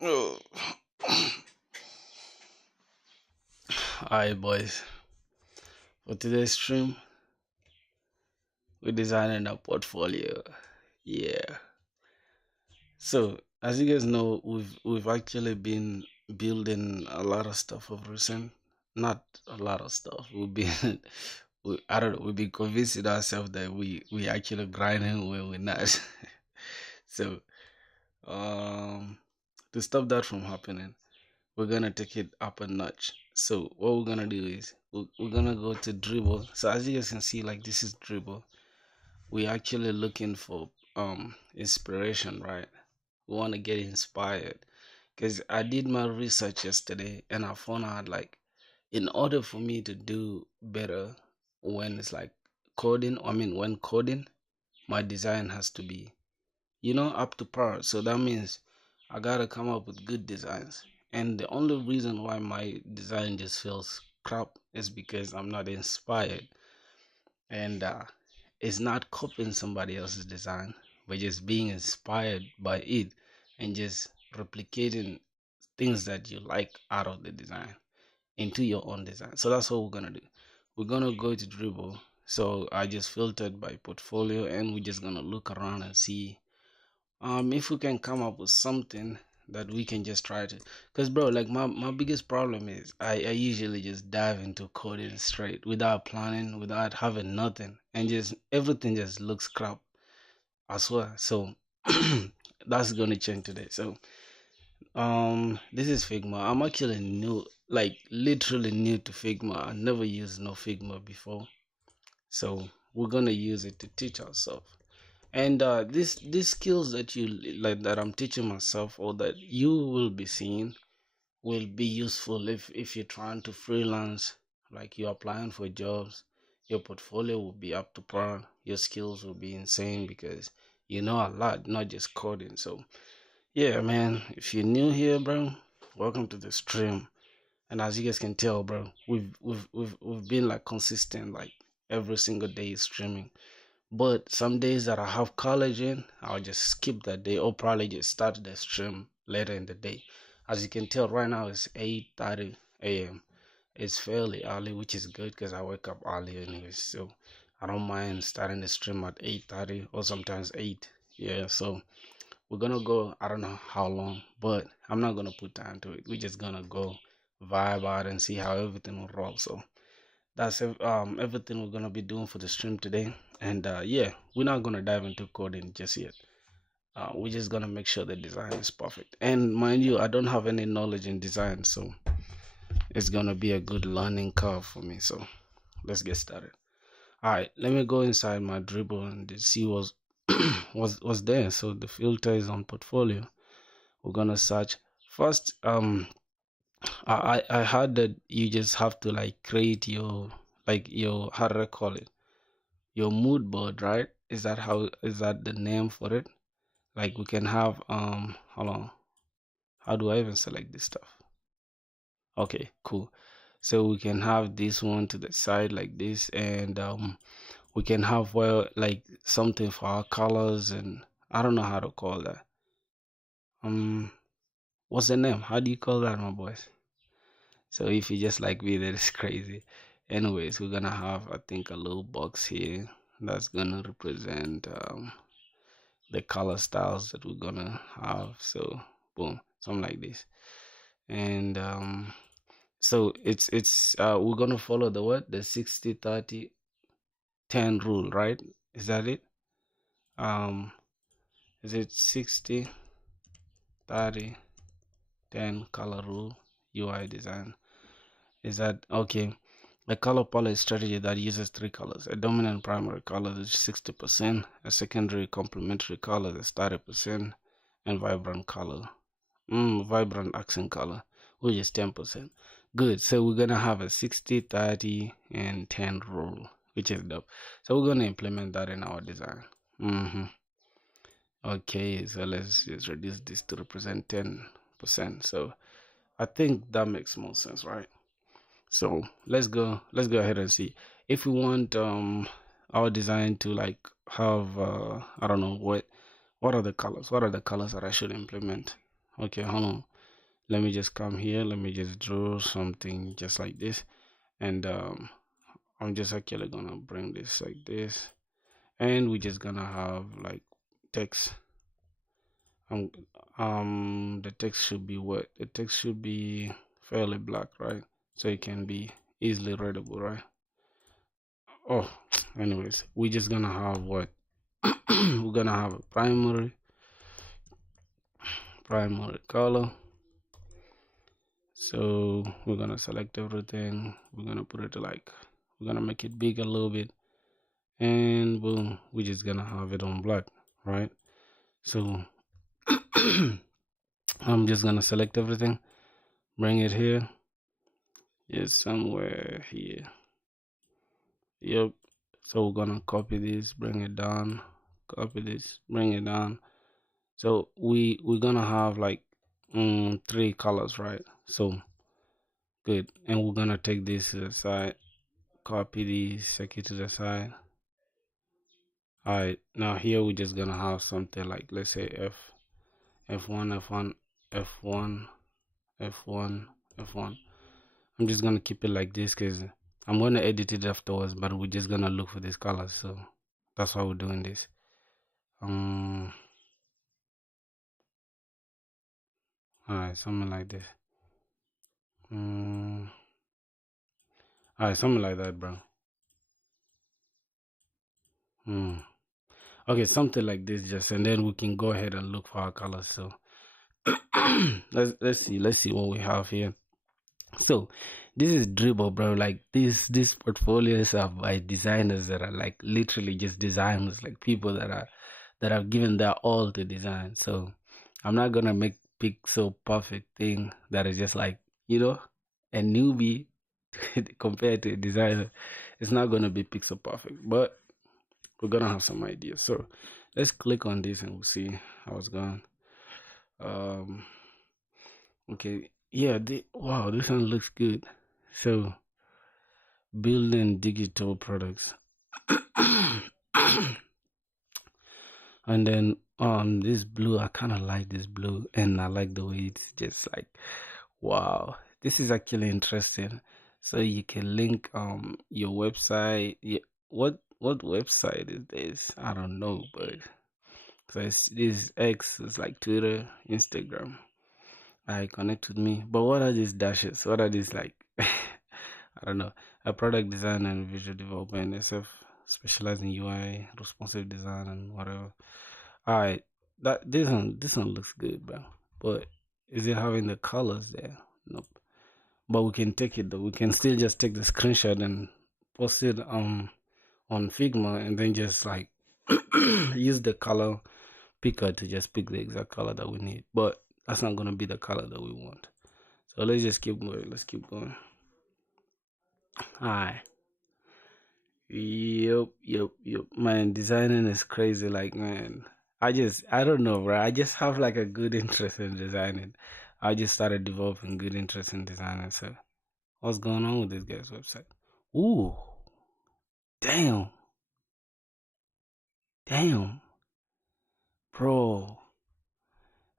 Oh. Alright, boys. For today's stream, we're designing a portfolio. Yeah. So, as you guys know, we've actually been building a lot of stuff of recent. Not a lot of stuff. We've been, I don't know. We've been convincing ourselves that we actually grinding when we're not. So, um, to stop that from happening, we're gonna take it up a notch. So what we're gonna do is we're gonna go to dribble. So as you guys can see, like this is dribble. We actually looking for inspiration, right? We want to get inspired because I did my research yesterday and I found out like in order for me to do better when it's like coding, I mean when coding, my design has to be up to par. So that means I gotta come up with good designs. And the only reason why my design just feels crap is because I'm not inspired. And it's not copying somebody else's design, but just being inspired by it and just replicating things that you like out of the design into your own design. So that's what we're gonna do. We're gonna go to dribble. So I just filtered by portfolio and we're just gonna look around and see if we can come up with something that we can just try to, because bro, like my biggest problem is I usually just dive into coding straight without planning, without having nothing, and just everything just looks crap, I swear. So that's gonna change today. So this is Figma. I'm actually new, like literally new to Figma. I never used no Figma before, so we're gonna use it to teach ourselves. And these skills that you like that I'm teaching myself or that you will be seeing will be useful if you're trying to freelance, like you're applying for jobs. Your portfolio will be up to par. Your skills will be insane because you know a lot, not just coding. So yeah, man, if you're new here, bro, welcome to the stream. And as you guys can tell, bro, we've been like consistent, like every single day streaming. But some days that I have college in, I'll just skip that day or probably just start the stream later in the day. As you can tell, right now it's 8:30 a.m. It's fairly early, which is good because I wake up early anyway. So I don't mind starting the stream at 8:30 or sometimes 8. Yeah, so we're gonna go, I don't know how long, but I'm not gonna put time to it. We're just gonna go vibe out and see how everything will roll. So that's everything we're gonna be doing for the stream today. And yeah, we're not gonna dive into coding just yet. We're just gonna make sure the design is perfect. And mind you, I don't have any knowledge in design, so it's gonna be a good learning curve for me. So let's get started. All right, let me go inside my dribble and see what's what's there. So the filter is on portfolio. We're gonna search first. I heard that you just have to like create your like your how do I call it, your mood board, right? Is that the name for it? Like we can have hold on. How do I even select this stuff? Okay, cool. So we can have this one to the side like this, and we can have well like something for our colors, and I don't know how to call that. Um, what's the name? How do you call that, my boys? So if you just like me, that is crazy. Anyways, we're gonna have I think a little box here that's gonna represent the color styles that we're gonna have. So boom, something like this. And so it's we're gonna follow the what? The 60-30-10 rule, right? Is that it? Um is it 60-30-10 color rule UI design? Is that okay? A color palette strategy that uses three colors. A dominant primary color is 60%, a secondary complementary color is 30%, and vibrant accent color, which is 10%. Good. So we're gonna have a 60-30-10 rule, which is dope. So we're gonna implement that in our design. Okay, so let's just reduce this to represent 10%. So I think that makes more sense, right? So let's go ahead and see if we want our design to like have I don't know what are the colors? What are the colors that I should implement? Okay, hold on. Let me just come here. Let me just draw something just like this. And I'm just actually gonna bring this like this. And we're just gonna have like text. The text should be what? The text should be fairly black, right? So it can be easily readable, right? Oh, anyways, we're just gonna have what? We're gonna have a primary color. So we're gonna select everything. We're gonna put it like, we're gonna make it big a little bit, and boom, we're just gonna have it on black, right? So I'm just gonna select everything, bring it here. Yes, somewhere here. Yep. So we're gonna copy this, bring it down, copy this, bring it down. So we're gonna have like three colors, right? So good. And we're gonna take this to the side, copy this, take it to the side. Alright, now here we're just gonna have something like, let's say F1, F1, F1, F1, F1. I'm just gonna keep it like this because I'm gonna edit it afterwards, but we're just gonna look for these colors, so that's why we're doing this. Alright, something like this. Alright, something like that, bro. Okay, something like this, just, and then we can go ahead and look for our colors. So let's see what we have here. So this is Dribble, bro. Like these portfolios are by designers that are like literally just designers, like people that have given their all to design. So I'm not gonna pick so perfect thing that is just like, a newbie compared to a designer. It's not gonna be pixel perfect, but we're gonna have some ideas. So let's click on this and we'll see how it's going. Okay, yeah, wow, this one looks good. So building digital products. And then this blue, I kind of like this blue, and I like the way it's just like, wow, this is actually interesting. So you can link your website. Yeah, what website is this? I don't know, but this X is like Twitter, Instagram. I connect with me. But what are these dashes? What are these like? I don't know. A product design and visual development, SF specialized in UI, responsive design and whatever. Alright, this one looks good, bro. But is it having the colors there? Nope. But we can take it though. We can still just take the screenshot and post it on Figma and then just like use the color picker to just pick the exact color that we need. But that's not gonna be the color that we want. So let's just keep going. Let's keep going. Alright. Yep. Man, designing is crazy. Like, man, I don't know, bro. I just have like a good interest in designing. I just started developing good interest in designing. So, what's going on with this guy's website? Ooh, damn, damn, bro.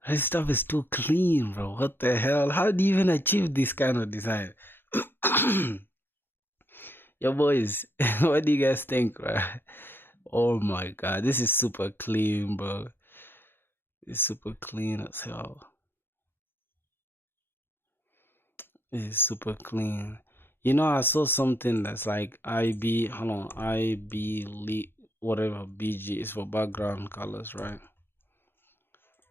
This stuff is too clean, bro. What the hell? How do you even achieve this kind of design? Your boys, what do you guys think, bro? Oh my god, this is super clean, bro. It's super clean as hell. It's super clean. I saw something that's like hold on, whatever, BG is for background colors, right?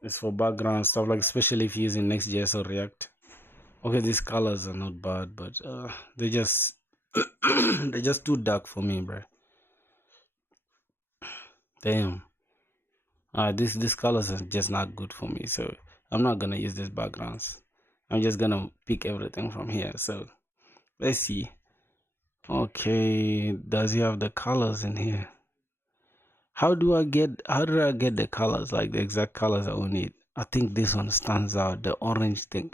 It's for background stuff, like especially if you're using Next.js or React. Okay, these colors are not bad, but they just they're just too dark for me, bro. Damn. These colors are just not good for me, so I'm not gonna use these backgrounds. I'm just gonna pick everything from here. So let's see. Okay, does he have the colors in here? How do I get the colors, like the exact colors that we need? I think this one stands out, the orange thing.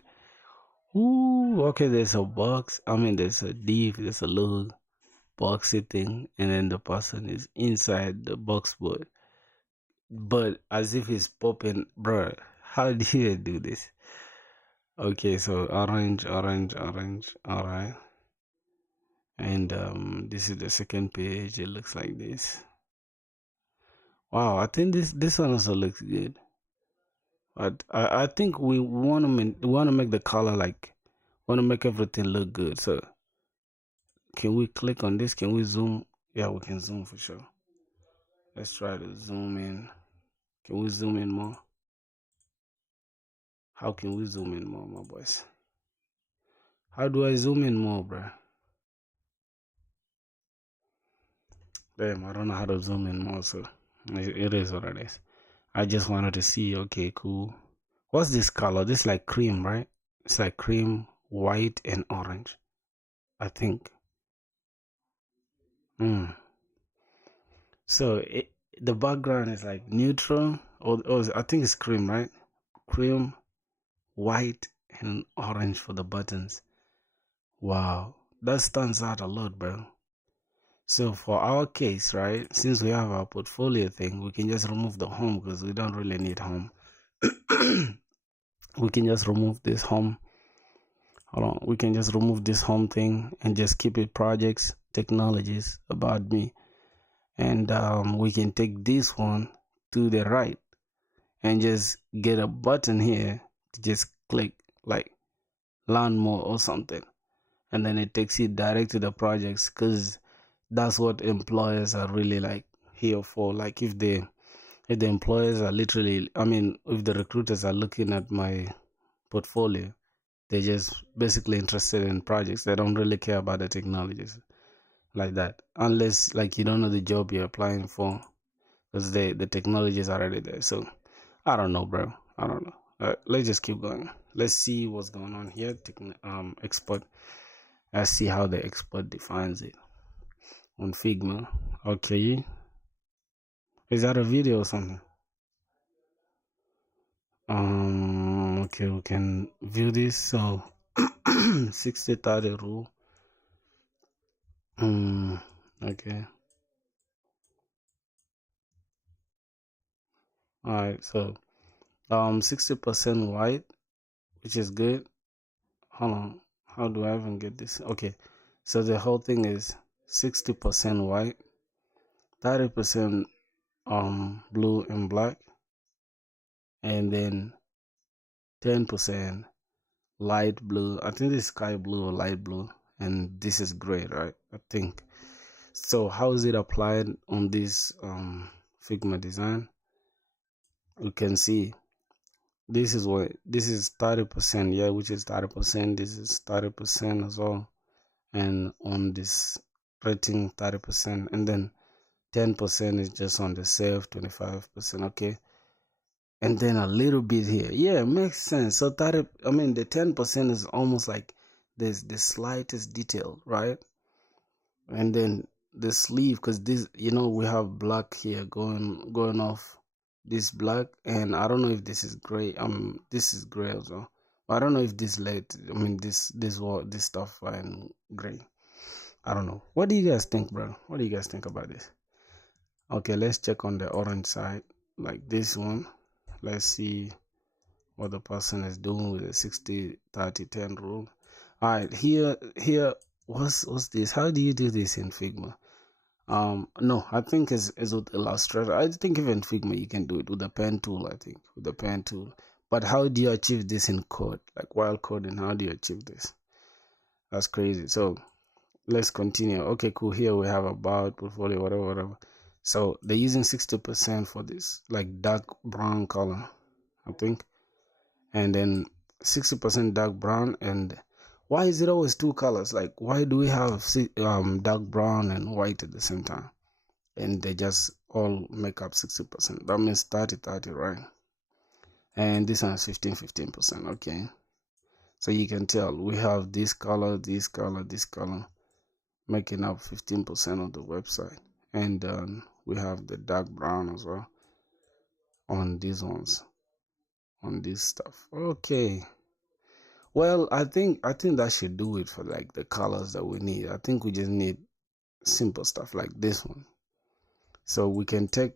Ooh, okay, there's a box. I mean, there's a div, there's a little boxy thing, and then the person is inside the box, but but as if it's popping, bruh. How do you do this? Okay, so orange, orange, orange. All right, and this is the second page. It looks like this. Wow, I think this one also looks good. But I think we want to make the color like want to make everything look good. So can we click on this? Can we zoom? Yeah, we can zoom for sure. Let's try to zoom in. Can we zoom in more? How can we zoom in more, my boys? How do I zoom in more, bruh? Damn, I don't know how to zoom in more, so it is what it is. I just wanted to see, okay, cool. What's this color? This is like cream, right? It's like cream, white, and orange, I think. Hmm. So the background is like neutral, or I think it's cream, right? Cream, white, and orange for the buttons. Wow, that stands out a lot, bro. So for our case, right, since we have our portfolio thing, we can just remove the home because we don't really need home. We can just remove this home. Hold on, we can just remove this home thing and just keep it projects, technologies, about me. And we can take this one to the right and just get a button here to just click like learn more or something. And then it takes you direct to the projects because that's what employers are really like here for. Like if the employers are literally, I mean, if the recruiters are looking at my portfolio, they're just basically interested in projects. They don't really care about the technologies like that, unless like you don't know the job you're applying for, because the technology is already there. So I don't know, bro. I don't know. Let's just keep going. Let's see what's going on here. Export. Let's see how the export defines it on Figma. Okay, is that a video or something? Okay, we can view this. So 60/30 rule. Okay. All right. So 60% white, which is good. Hold on. How do I even get this? Okay. So the whole thing is 60% white, 30% blue and black, and then 10% light blue. I think this is sky blue or light blue, and this is gray, right? I think. So how is it applied on this Figma design? You can see this is what this is 30%, yeah, which is 30%. This is 30% as well, and on this rating 30%, and then 10% is just on the save, 25%. Okay, and then a little bit here. Yeah, makes sense. So 30, I mean, the 10% is almost like there's the slightest detail, right? And then the sleeve, because this, you know, we have black here going off this black, and I don't know if this is gray. This is gray as well. But I don't know if this late. I mean, this stuff and gray. I don't know. What do you guys think, bro? What do you guys think about this? Okay, let's check on the orange side, like this one. Let's see what the person is doing with the 60/30/10 rule. All right, here, what's this? How do you do this in Figma? No, I think is with Illustrator. I think even Figma you can do it with the pen tool. I think with the pen tool. But how do you achieve this in code? Like while coding, how do you achieve this? That's crazy. So let's continue. Okay, cool. Here we have about portfolio, whatever. So they're using 60% for this, like dark brown color, I think, and then 60% dark brown. And why is it always two colors? Like, why do we have dark brown and white at the same time? And they just all make up 60%. That means 30/30, right? And this one is 15%. Okay. So you can tell we have this color, this color, this color making up 15% of the website. And we have the dark brown as well on these ones, on this stuff. Okay. Well, I think that should do it for like the colors that we need. I think we just need simple stuff like this one. So we can take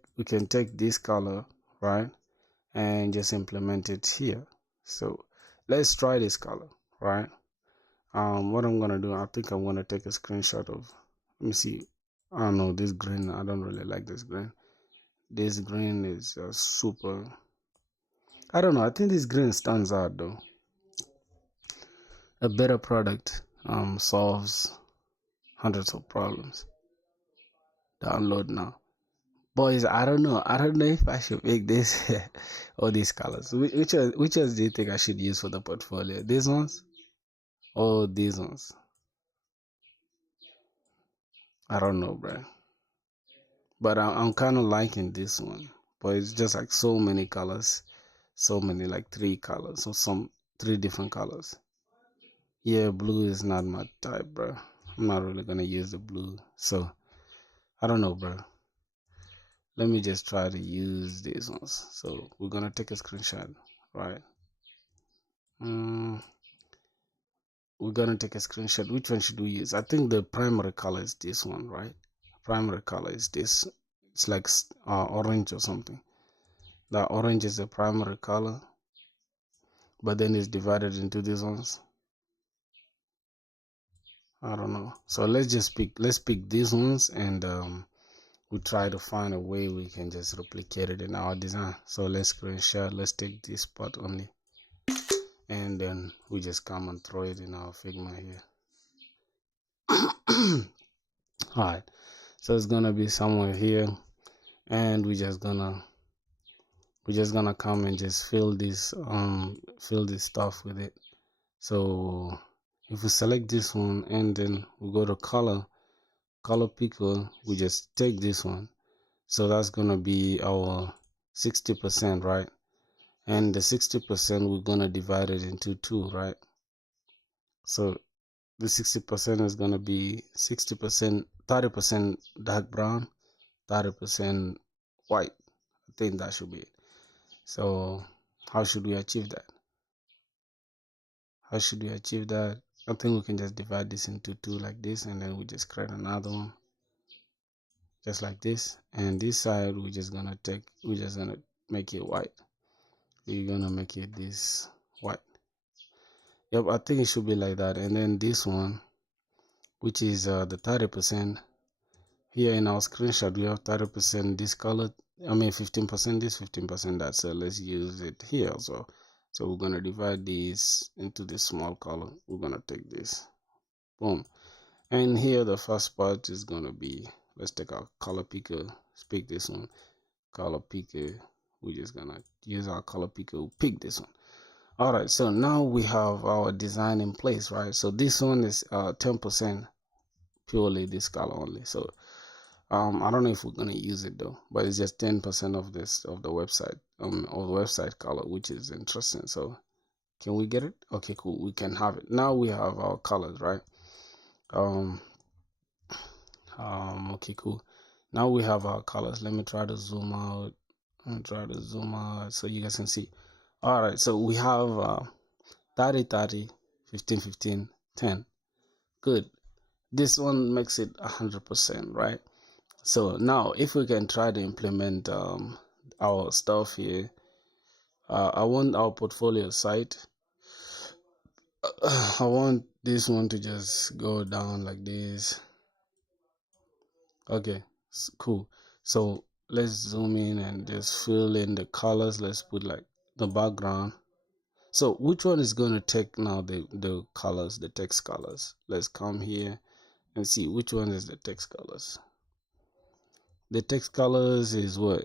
this color, right, and just implement it here. So let's try this color, right? What I'm gonna do, I think I'm gonna take a screenshot of, let me see. I don't know, this green, I don't really like this green. This green is super, I don't know, I think this green stands out though. A better product solves hundreds of problems. Download now. Boys, I don't know if I should pick this or these colors. Which ones do you think I should use for the portfolio? These ones or these ones? I don't know, bro. But I'm kind of liking this one. But it's just like so many colors, so many, like 3 colors or some 3 different colors. Yeah, blue is not my type, bro. I'm not really gonna use the blue, so I don't know, bro. Let me just try to use these ones. So we're gonna take a screenshot, right? We're gonna take a screenshot. Which one should we use? I think the primary color is this one, right? Primary color is this. It's like orange or something. That orange is the primary color, but then it's divided into these ones. I don't know. So let's pick these ones, and we try to find a way we can just replicate it in our design. So let's screenshot. Let's take this part only, and then we just come and throw it in our Figma here. All right, so it's gonna be somewhere here, and we're just gonna come and just fill this stuff with it. So if we select this one and then we go to color picker, we just take this one. So that's gonna be our 60%, right? And the 60% we're gonna divide it into 2, right? So the 60% is gonna be 60%, 30% dark brown, 30% white. I think that should be it. So how should we achieve that? I think we can just divide this into 2 like this, and then we just create another one just like this. And this side we're just gonna make it white. We're gonna make it this white. Yep, I think it should be like that. And then this one, which is the 30%, here in our screenshot we have 30% this color, 15% this, 15% that. So let's use it here also. So we're gonna divide these into this small color. We're gonna take this, boom. And here the first part is gonna be, let's take our color picker, pick this one, color picker. We're just gonna use our color picker, pick this one. All right, so now we have our design in place, right? So this one is 10% purely this color only. So I don't know if we're gonna use it though, but it's just 10% of this, of the website, or the website color, which is interesting. So can we get it? Okay, cool, we can have it. Now we have our colors, right? Okay, cool. Now we have our colors. Let me try to zoom out. So you guys can see. All right, so we have 30 30 15 15 10. Good. This one makes it 100%, right? So now if we can try to implement our stuff here, I want our portfolio site, I want this one to just go down like this. Okay, cool. So let's zoom in and just fill in the colors. Let's put like the background. So which one is going to take now the colors, the text colors? Let's come here and see which one is the text colors. The text colors is what?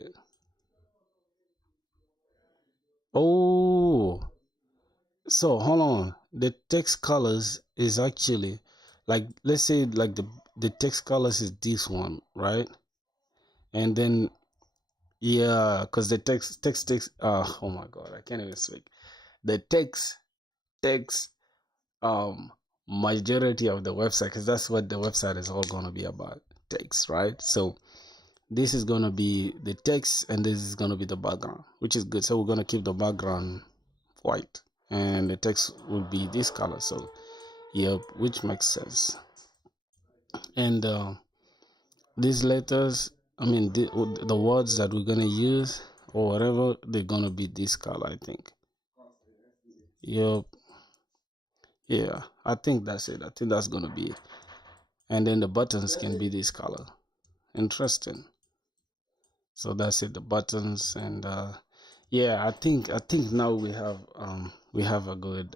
Oh, so hold on. The text colors is actually, like, let's say like the text colors is this one, right? And then yeah, because the text oh my god, I can't even speak. The text majority of the website, because that's what the website is all going to be about, text, right? So this is going to be the text and this is going to be the background, which is good. So we're going to keep the background white and the text will be this color. So yep, which makes sense. And these letters, I mean, the words that we're gonna use or whatever, they're gonna be this color, I think. Yup. Yeah, I think that's it. I think that's gonna be it. And then the buttons can be this color. Interesting. So that's it. The buttons and yeah, I think now we have a good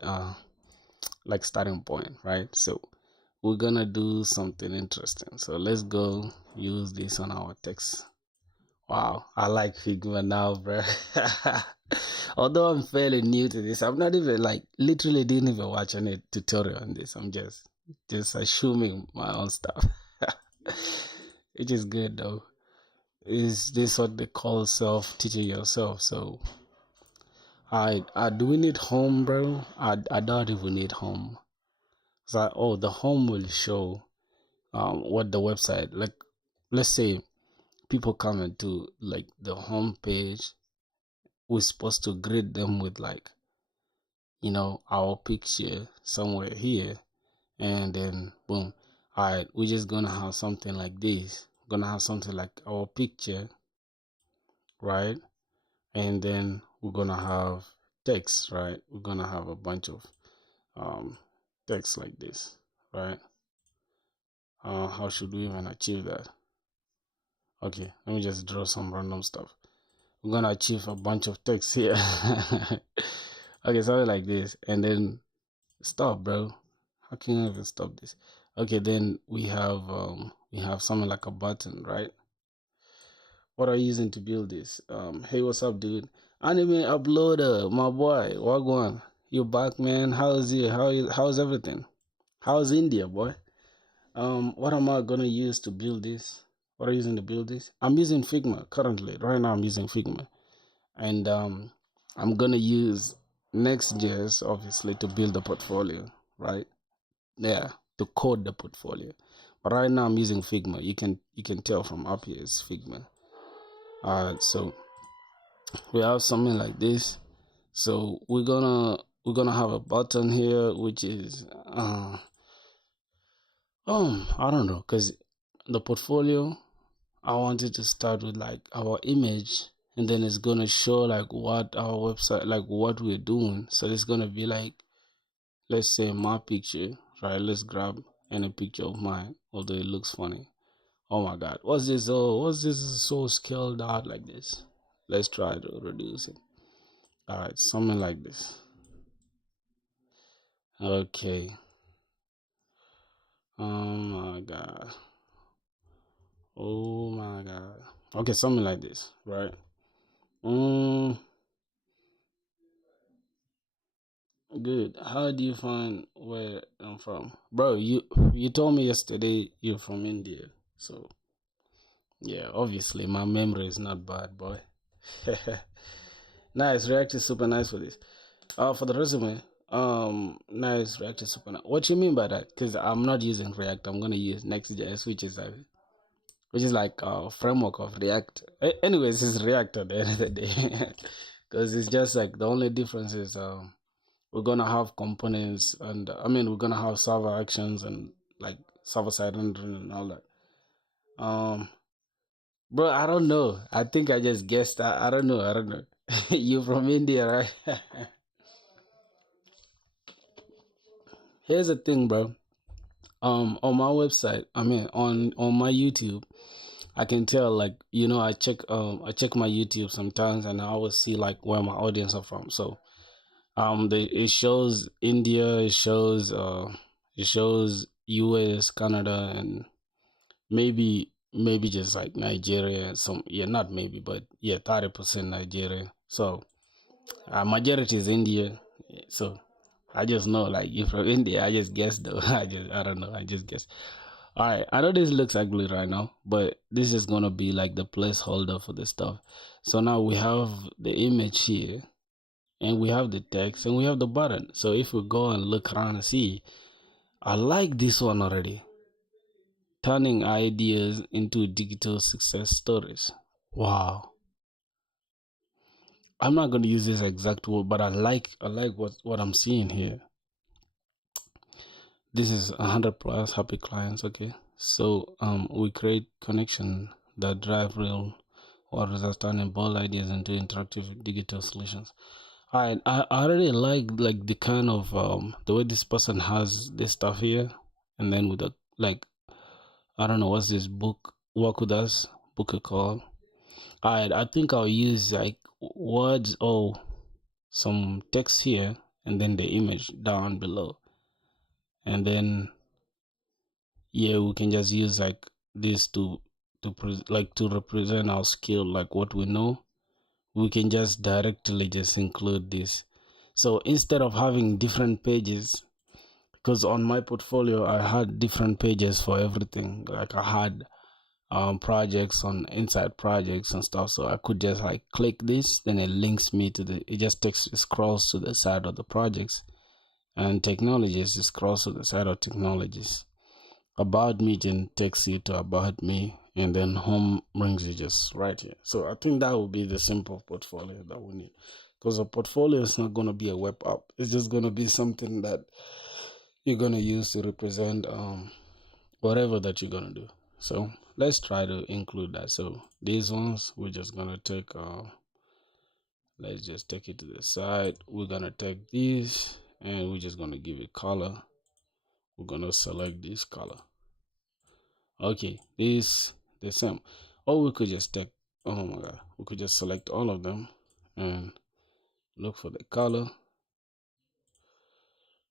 like starting point, right? So we're gonna do something interesting. So let's go use this on our text. Wow, I like Figma now, bro. Although I'm fairly new to this, I'm not even like literally didn't even watch any tutorial on this. I'm just assuming my own stuff. It is good though. Is this what they call self teaching yourself? So I do we need home, bro? I don't even need home. So oh, the home will show what the website like. Let's say people come into like the home page, we're supposed to greet them with like our picture somewhere here, and then boom. All right, we're just gonna have something like this. Gonna have something like our picture, right? And then we're gonna have text, right? We're gonna have a bunch of um text like this, right? How should we even achieve that? Okay, let me just draw some random stuff. We're gonna achieve a bunch of text here. Okay, something like this, and then stop, bro. How can you even stop this? Okay, then we have something like a button, right? What are you using to build this? Hey, what's up, dude? Anime uploader, my boy. Wagwan, you back, man? How's you? How's everything? How's India, boy? What am I gonna use to build this? What are you using to build this? I'm using Figma currently. Right now, I'm using Figma, and I'm gonna use Next.js obviously to build the portfolio, right? Yeah, to code the portfolio. But right now, I'm using Figma. You can tell from up here it's Figma. So we have something like this. So we're gonna have a button here, which is I don't know, cause the portfolio I wanted to start with like our image, and then it's gonna show like what our website, like what we're doing. So it's gonna be like, let's say my picture, right? Let's grab any picture of mine, although it looks funny. Oh my God, what's this? Oh, what's this so scaled out like this? Let's try to reduce it. All right, something like this. Okay. Oh my God. Oh my God. Okay, something like this, right? Um, Good. How do you find where I'm from, bro? You told me yesterday you're from India, so yeah, obviously my memory is not bad, boy. Nice. React is super nice for this. For the resume, nice. React is super nice. What you mean by that? Because I'm not using React. I'm gonna use Next.js, which is like a framework of React. Anyways, it's React at the end of the day, because it's just like the only difference is we're gonna have components, and I mean we're gonna have server actions and like server side rendering and all that. Um, bro, I don't know. I think I just guessed. I don't know. I don't know. You from India, right? Here's the thing, bro. On my website, I mean on my YouTube, I can tell like I check my YouTube sometimes, and I always see like where my audience are from. So it shows India, it shows US, Canada, and maybe just like Nigeria and some, yeah, not maybe, but yeah, 30% Nigeria. So majority is India. So I just know like you're from India. I just guess though. I don't know. I just guess. All right, I know this looks ugly right now, but this is gonna be like the placeholder for the stuff. So now we have the image here, and we have the text, and we have the button. So if we go and look around and see, I like this one already. Turning ideas into digital success stories. Wow. I'm not gonna use this exact word, but I like what I'm seeing here. This is 100 plus happy clients. Okay, so we create connection that drive real what results turning bold ideas into interactive digital solutions. I really like the kind of the way this person has this stuff here, and then with the like I don't know what's this book work with us book a call. I think I'll use like words or some text here and then the image down below, and then yeah we can just use like this to represent our skill, like what we know. We can just directly just include this. So instead of having different pages, because on my portfolio I had different pages for everything, like I had projects on inside projects and stuff, so I could just like click this, then it links me to it just takes it scrolls to the side of the projects, and technologies it scrolls to the side of technologies. About me then takes you to about me, and then home brings you just right here. So I think that would be the simple portfolio that we need, because a portfolio is not going to be a web app. It's just going to be something that you're going to use to represent whatever that you're going to do. So let's try to include that. So these ones we're just going to take let's just take it to the side. We're going to take these and we're just going to give it color. We're going to select this color. Okay, this the same. Or we could just take, oh my god, we could just select all of them and look for the color.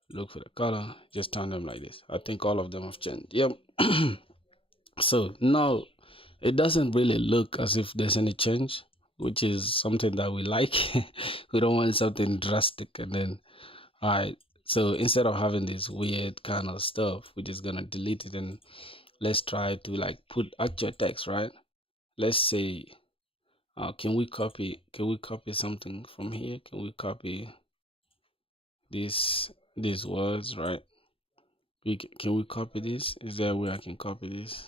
Look for the color, just turn them like this. I think all of them have changed. Yep. So now it doesn't really look as if there's any change, which is something that we like. We don't want something drastic. And then all right, so instead of having this weird kind of stuff, we're just gonna delete it and let's try to like put actual text, right? Let's say can we copy something from here? Can we copy these words, right? Can we copy this? Is there a way I can copy this?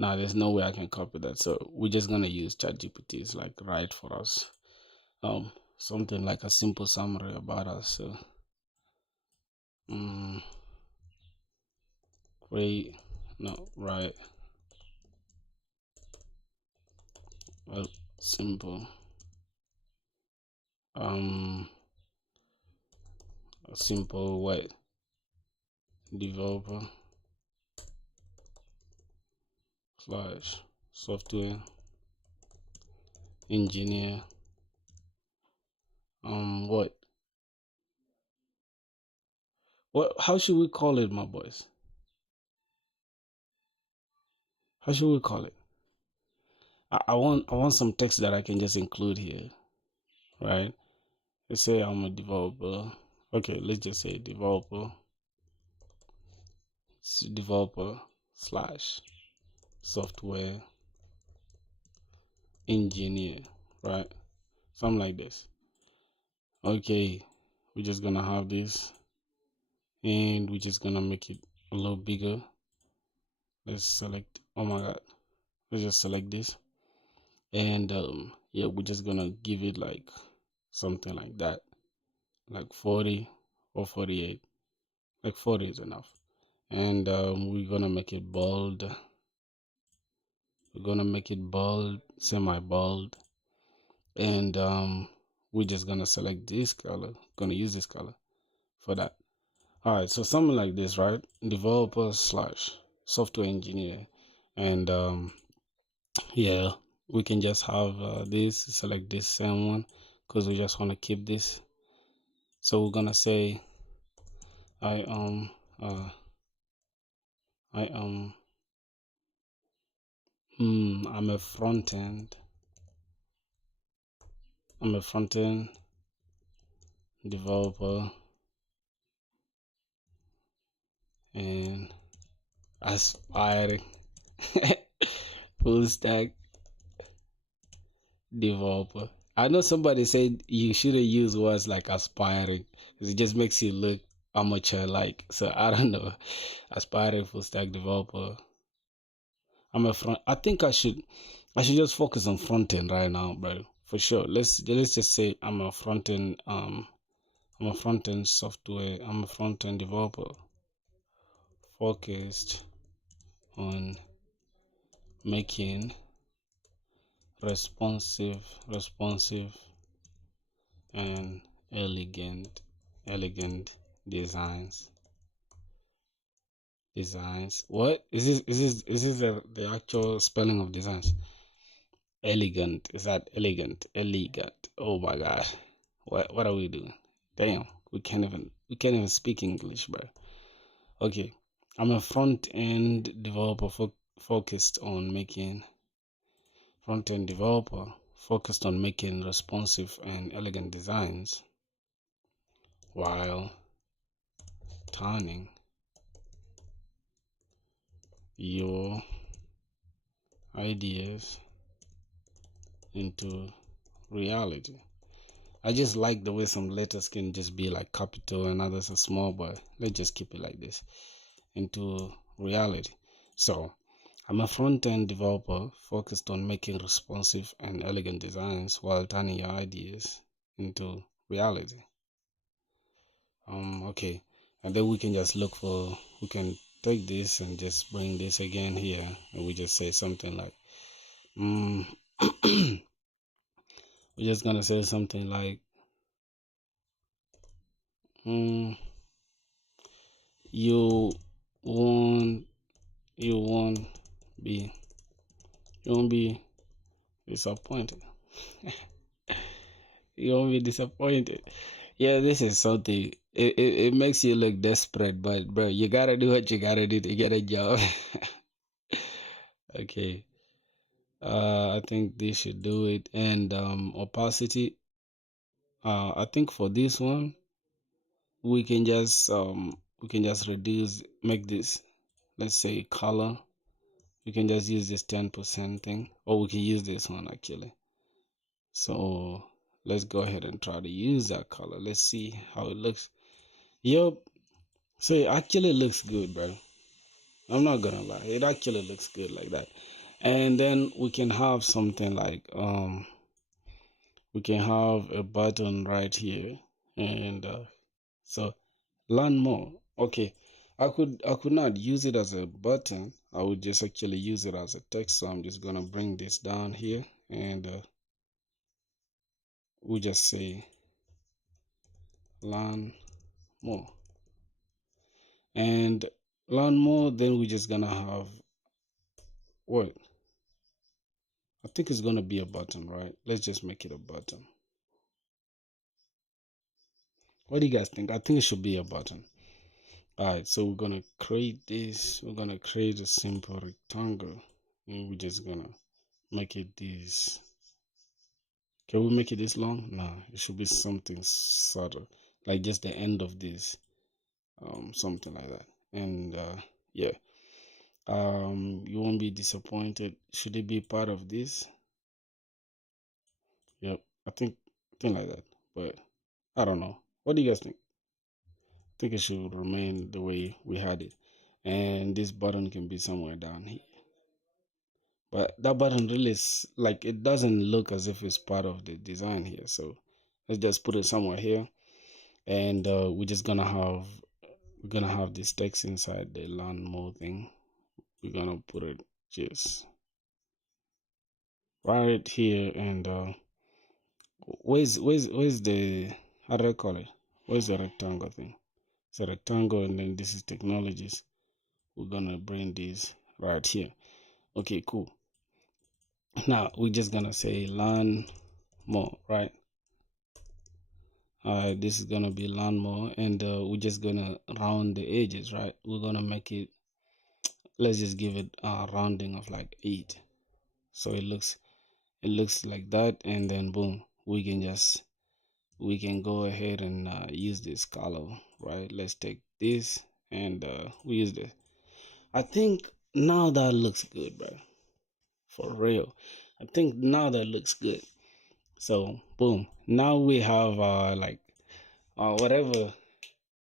No, there's no way I can copy that. So we're just gonna use ChatGPT's like write for us. Something like a simple summary about us. So wait, no, right. Well, simple. A simple what? Developer slash software engineer. What? What? How should we call it, my boys? How should we call it? I want some text that I can just include here, right? Let's say I'm a developer. Okay, let's just say developer slash software engineer, right? Something like this. Okay, we're just gonna have this and we're just gonna make it a little bigger. Let's select, oh my god, let's just select this, and yeah, we're just gonna give it like something like that, like 40 or 48. Like 40 is enough. And we're gonna make it bold. We're gonna make it bold, semi-bold, and we're just gonna select this color. Gonna use this color for that. All right, so something like this, right? Developer slash software engineer, and yeah, we can just have this. Select this same one because we just want to keep this. So we're gonna say I I'm a front end. I'm a front end developer and aspiring full stack developer. I know somebody said you shouldn't use words like aspiring because it just makes you look amateur like. So I don't know. Aspiring full stack developer. I'm a front. I think I should just focus on front end right now, bro. For sure. Let's just say I'm a front end I'm a front end software. I'm a front end developer focused on making responsive and elegant designs. What is this? Is this the actual spelling of designs? Elegant. Is that elegant? Elegant. Oh my god. What are we doing? Damn. We can't even speak English, bro. Okay. I'm a front end developer focused on making front end developer focused on making responsive and elegant designs while turning your ideas into reality. I just like the way some letters can just be like capital and others are small, but let's just keep it like this, into reality. So I'm a front-end developer focused on making responsive and elegant designs while turning your ideas into reality. Okay, and then we can just we can take this and just bring this again here, and we just say something like, we're just gonna say something like, you won't, you won't be, you won't be disappointed. You won't be disappointed. Yeah, this is something. It makes you look desperate, but bro, you gotta do what you gotta do to get a job. Okay. I think this should do it. And opacity. I think for this one, we can just reduce, make this, let's say color. We can just use this 10% thing, or we can use this one actually. So let's go ahead and try to use that color. Let's see how it looks. Yup. So it actually looks good, bro. I'm not gonna lie. It actually looks good like that. And then we can have something like we can have a button right here, and so learn more. Okay, I could not use it as a button. I would just actually use it as a text. So I'm just gonna bring this down here, and we just say learn more, and learn more. Then we're just gonna have what? I think it's gonna be a button, right? Let's just make it a button. What do you guys think? I think it should be a button. Alright, so we're gonna create this. We're gonna create a simple rectangle, and we're just gonna make it this. Can we make it this long? No, it should be something subtle, like just the end of this, something like that. And yeah, you won't be disappointed. Should it be part of this? Yep, I think like that. But I don't know. What do you guys think? I think it should remain the way we had it, and this button can be somewhere down here. But that button really is like, it doesn't look as if it's part of the design here. So let's just put it somewhere here, and we're gonna have this text inside the learn more thing. We're gonna put it just right here, and where's the, how do I call it? Where's the rectangle thing? It's a rectangle, and then this is technologies. We're gonna bring this right here. Okay, cool. Now we're just gonna say learn more, right? This is gonna be learn more, and we're just gonna round the edges, right? We're gonna make it, let's just give it a rounding of like 8, so it looks like that. And then boom, we can go ahead and use this color, right? Let's take this, and we use this. I think now that looks good, bro, for real. I think now that looks good. So boom, now we have like whatever,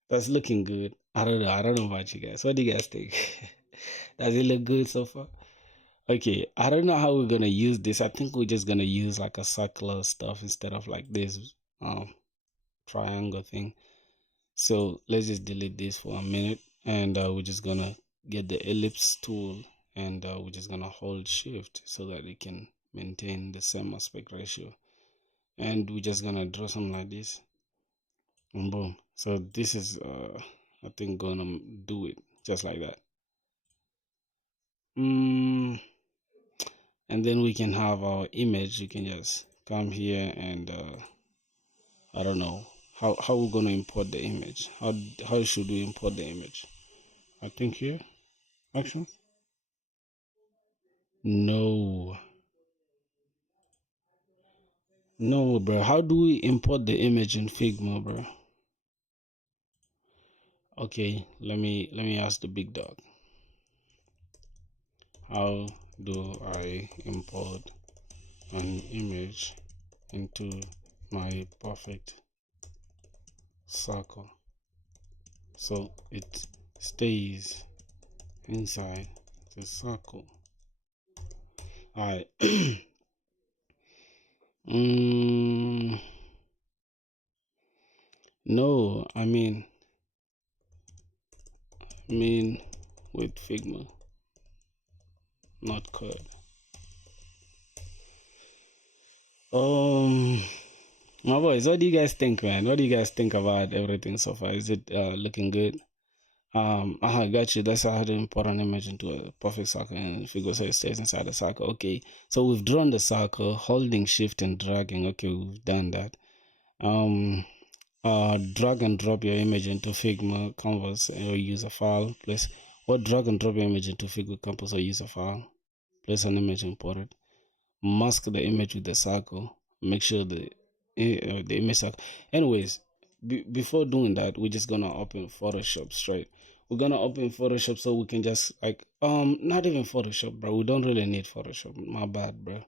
that's looking good. I don't know about you guys. What do you guys think? Does it look good so far? Okay, I don't know how we're gonna use this. I think we're just gonna use like a circular stuff instead of like this triangle thing. So let's just delete this for a minute, and we're just gonna get the ellipse tool, and we're just gonna hold shift so that it can maintain the same aspect ratio, and we're just gonna draw something like this, and boom. So this is I think gonna do it just like that. And then we can have our image. You can just come here and I don't know how we're gonna import the image. How should we import the image? I think here, actions. No, no, bro. How do we import the image in Figma, bro? Okay, let me ask the big dog. How do I import an image into my perfect circle so it stays inside the circle? Alright. No, I mean with Figma, not code. My boys, what do you guys think, man? What do you guys think about everything so far? Is it looking good? I got you. That's how to import an image into a perfect circle, and if you go so it stays inside the circle. Okay, so we've drawn the circle, holding shift and dragging. Okay, we've done that. Drag and drop your image into Figma Canvas or use a file. Place or drag and drop your image into Figma Canvas or use a file. Place an image imported. Mask the image with the circle. Make sure the image circle. Anyways, before doing that, we're just gonna open Photoshop straight. We're gonna open Photoshop so we can just like not even Photoshop, bro. We don't really need Photoshop. My bad, bro.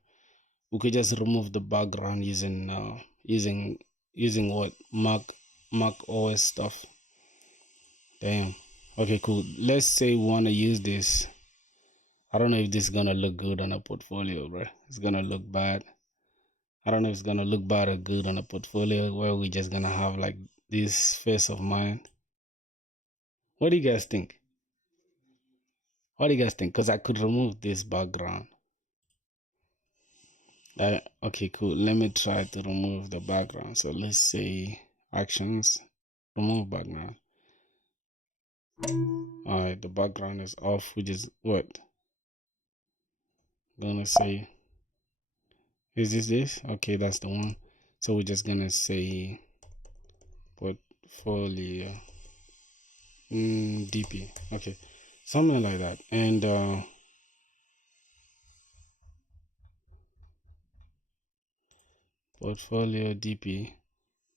We could just remove the background using using what Mac OS stuff. Damn. Okay, cool. Let's say we wanna use this. I don't know if this is gonna look good on a portfolio, bro. It's gonna look bad. I don't know if it's gonna look bad or good on a portfolio where we're just gonna have like this face of mine. What do you guys think? What do you guys think? Because I could remove this background. Okay, cool. Let me try to remove the background. So let's say actions, remove background. Alright, the background is off, which is what? Gonna say, is this? Okay, that's the one. So we're just gonna say portfolio DP. Okay, something like that. And portfolio DP.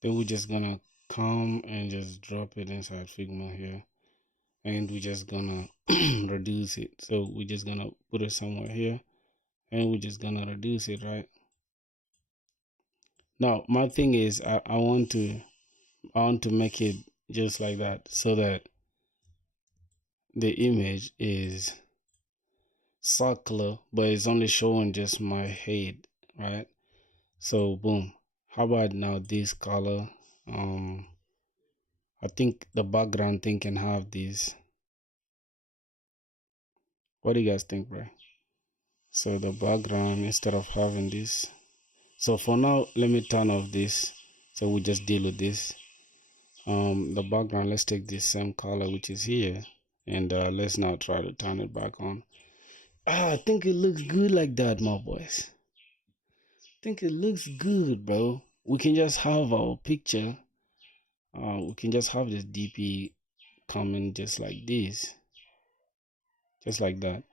Then we're just gonna come and just drop it inside Figma here, and we're just gonna reduce it. So we're just gonna put it somewhere here, and we're just gonna reduce it. Right now, my thing is I want to make it just like that so that the image is circular, but it's only showing just my head, right? So boom. How about now this color? I think the background thing can have this. What do you guys think, bro? So the background, instead of having this. So for now, let me turn off this. So we just deal with this. The background, let's take this same color, which is here. And let's now try to turn it back on. I think it looks good like that, my boys. I think it looks good, bro. We can just have our picture. We can just have this DP coming just like this. Just like that.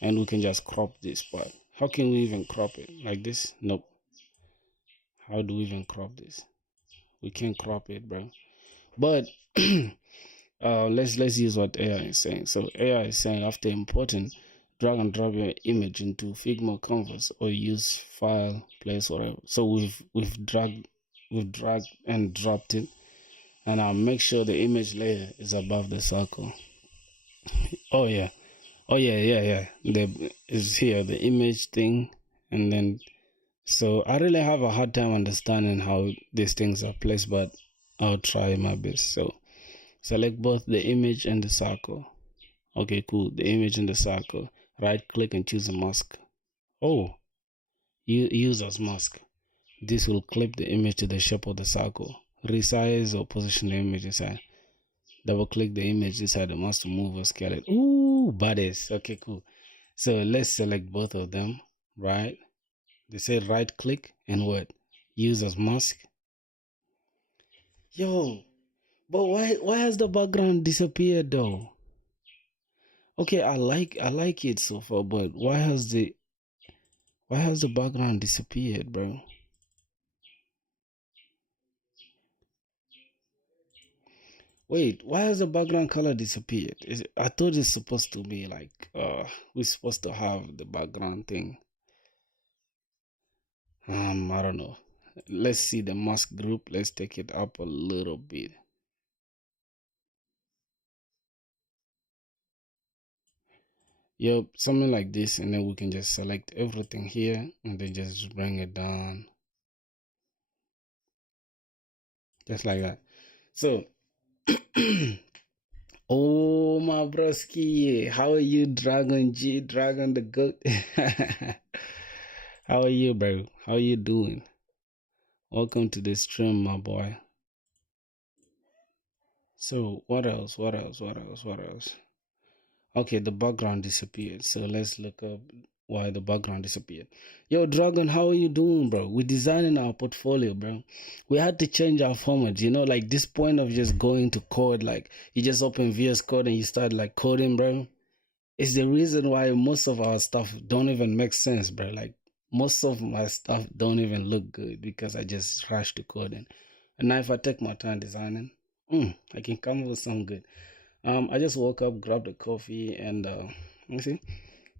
And we can just crop this part. How can we even crop it? Like this? Nope. How do we even crop this? We can't crop it, bro. But let's use what AI is saying. So AI is saying after importing, drag and drop your image into Figma Canvas or use file, place, whatever. So we've dragged and dropped it, and I'll make sure the image layer is above the circle. Oh yeah. Is here the image thing, and then so I really have a hard time understanding how these things are placed, but I'll try my best. So select both the image and the circle. Okay, cool. The image and the circle. Right click and choose a mask. Oh, you use as mask. This will clip the image to the shape of the circle. Resize or position the image inside. Double click the image inside the mask to move or scale it. Ooh, bodies. Okay, cool. So let's select both of them, right? They say right click and what? Use as mask. Yo, but why has the background disappeared though? Okay, I like it so far, but why has the background disappeared, bro? Wait, why has the background color disappeared? I thought it's supposed to be like we're supposed to have the background thing. I don't know. Let's see the mask group. Let's take it up a little bit. Yep, something like this, and then we can just select everything here and then just bring it down. Just like that. So oh my broski, how are you, Dragon G, Dragon the Goat? How are you, bro? How are you doing? Welcome to the stream, my boy. So what else? What else? What else? What else? Okay, the background disappeared. So let's look up why the background disappeared. Yo, Dragon, how are you doing, bro? We're designing our portfolio, bro. We had to change our format, like this point of just going to code, like you just open VS Code and you start like coding, bro. It's the reason why most of our stuff don't even make sense, bro. Like most of my stuff don't even look good because I just rush to coding. And now if I take my time designing, I can come up with some good. I just woke up, grabbed a coffee, and let me see.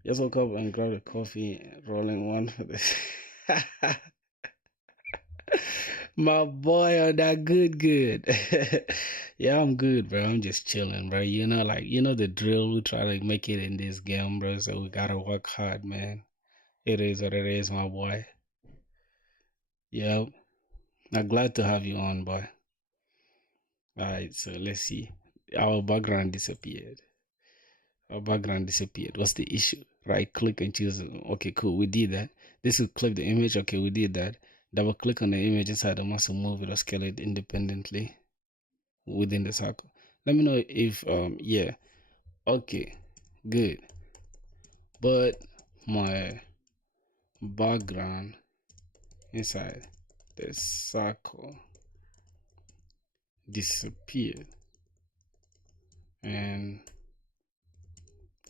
Just woke up and grabbed a coffee, rolling one for this. My boy, on that good. Yeah, I'm good, bro. I'm just chilling, bro. The drill. We try to make it in this game, bro. So we gotta work hard, man. It is what it is, my boy. Yep. I'm glad to have you on, boy. All right, so let's see. Our background disappeared. What's the issue? Right click and choose. Okay, cool. We did that. This will clip the image. Okay, we did that. Double click on the image inside the muscle, move it or scale it independently within the circle. Let me know if yeah. Okay, good. But my background inside the circle disappeared and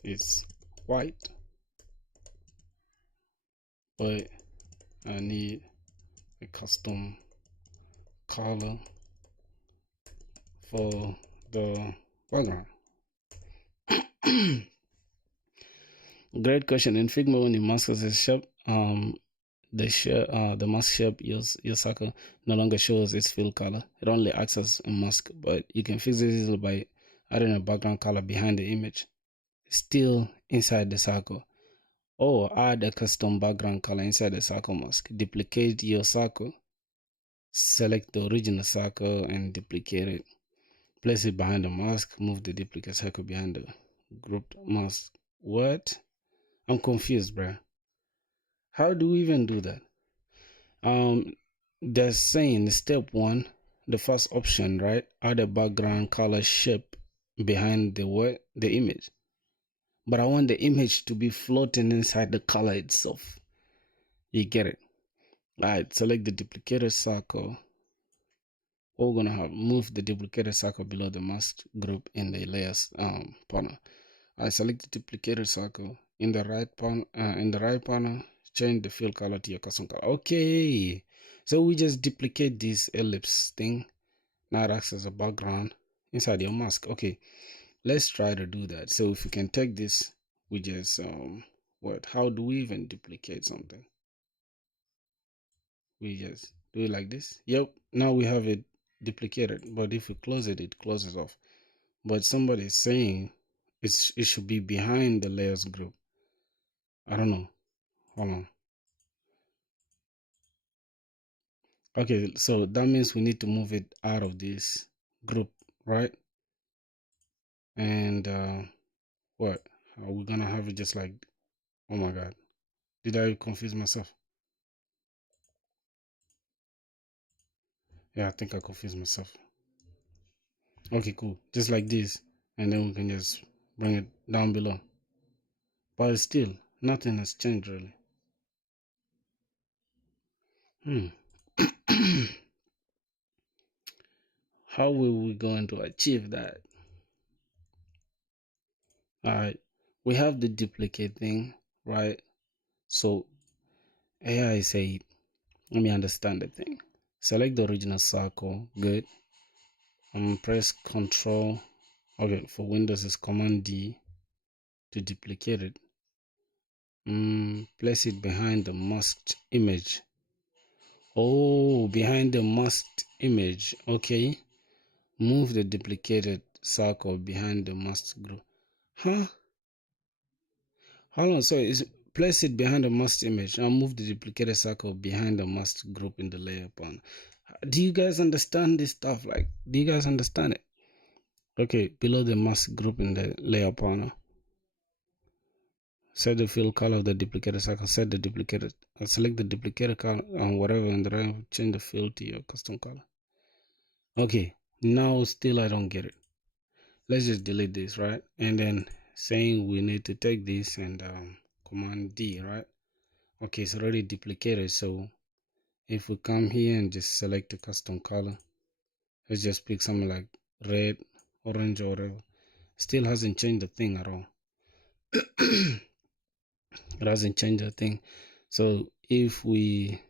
it's white, but I need a custom color for the background. Great question. In Figma, when you mask as a shape, the mask shape your circle no longer shows its fill color. It only acts as a mask, but you can fix this easily by adding a background color behind the image, still inside the circle. Or add a custom background color inside the circle mask. Duplicate your circle. Select the original circle and duplicate it. Place it behind the mask. Move the duplicate circle behind the grouped mask. What? I'm confused, bruh. How do we even do that? They're saying step one, the first option, right? Add a background color shape behind the image. But I want the image to be floating inside the color itself. You get it? Alright, select the duplicated circle. We're gonna have move the duplicated circle below the mask group in the layers panel. I select the duplicated circle in the right panel. Change the fill color to your custom color. Okay, so we just duplicate this ellipse thing. Now it acts as a background inside your mask. Okay, let's try to do that. So if you can take this, we just how do we even duplicate something? We just do it like this. Yep, now we have it duplicated, but if we close it, it closes off. But somebody is saying it should be behind the layers group. I don't know. Hold on. Okay, so that means we need to move it out of this group, right? And what? Are we gonna have it just like Oh my God. Did I confuse myself? Yeah, I think I confused myself. Okay, cool. Just like this. And then we can just bring it down below. But still, nothing has changed really. How will we going to achieve that? Alright, we have the duplicate thing, right? So AI say, let me understand the thing. Select the original circle, good. Press Control. Okay, for Windows is Command D to duplicate it. Place it behind the masked image. Oh, behind the masked image. Okay. Move the duplicated circle behind the masked group. Huh? Hold on. So is place it behind the masked image. Now move the duplicated circle behind the masked group in the layer panel. Do you guys understand this stuff? Like, do you guys understand it? Okay, below the masked group in the layer panel. Set the fill color of the duplicated circle. Set the duplicated. Select the duplicated color on whatever and then change the fill to your custom color. Okay, now still I don't get it. Let's just delete this, right? And then saying we need to take this and Command D, right? Okay, it's already duplicated. So if we come here and just select a custom color, let's just pick something like red, orange, or whatever. Still hasn't changed the thing at all. It hasn't changed a thing. So if we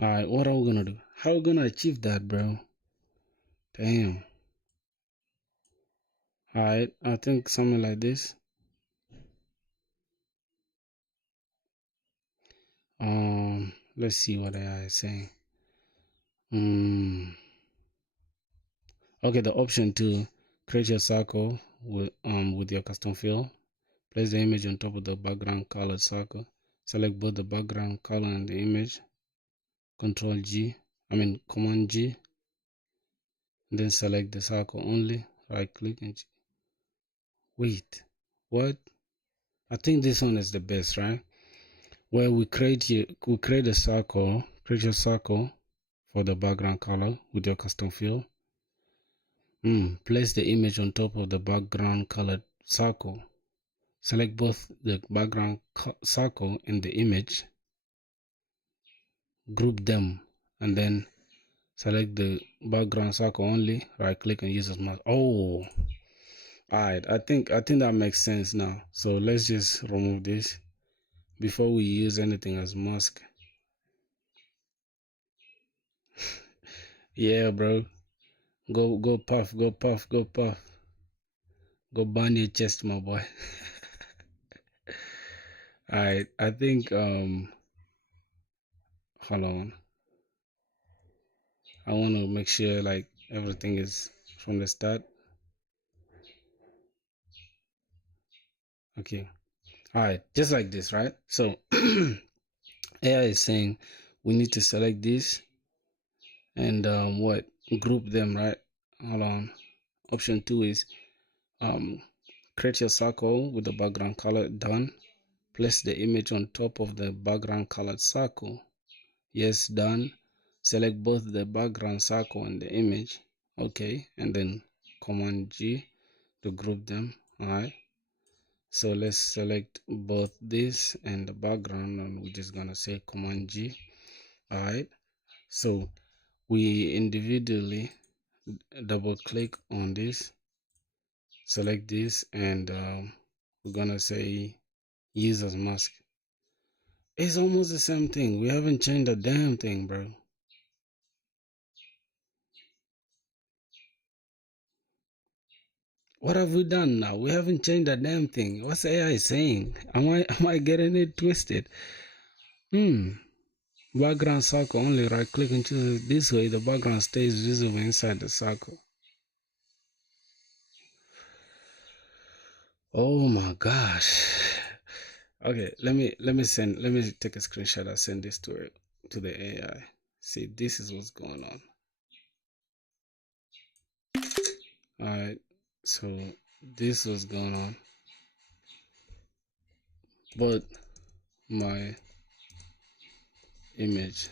alright, what are we gonna do? How are we gonna achieve that, bro? Damn. Alright, I think something like this. Let's see what AI is saying. Okay, the option to create your circle with your custom fill. Place the image on top of the background colored circle. Select both the background color and the image. Command G. Then select the circle only. Right click and wait. What? I think this one is the best, right? Where we create a circle, create your circle for the background color with your custom fill. Place the image on top of the background colored circle. Select both the background circle and the image. Group them and then select the background circle only. Right click and use as mask. Oh, alright. I think that makes sense now. So let's just remove this before we use anything as mask. Yeah, bro. Go puff, go puff, go puff. Go burn your chest, my boy. Alright, I think hold on. I want to make sure like everything is from the start. Okay. Alright, just like this, right? So AI is saying we need to select this and what group them, right? Hold on. Option 2 is create your circle with the background color. Done. Place the image on top of the background colored circle. Yes, done. Select both the background circle and the image. Okay, and then Command G to group them. Alright, so let's select both this and the background, and we're just gonna say Command G. Alright, so we individually double click on this, select this, and we're gonna say use as mask. It's almost the same thing. We haven't changed a damn thing, bro. What have we done now? We haven't changed a damn thing. What's AI saying? Am I getting it twisted? Background circle only. Right click and choose it. This way the background stays visible inside the circle. Oh my gosh. Okay, let me take a screenshot and send this to the AI. See, this is what's going on. Alright. So this was going on, but my image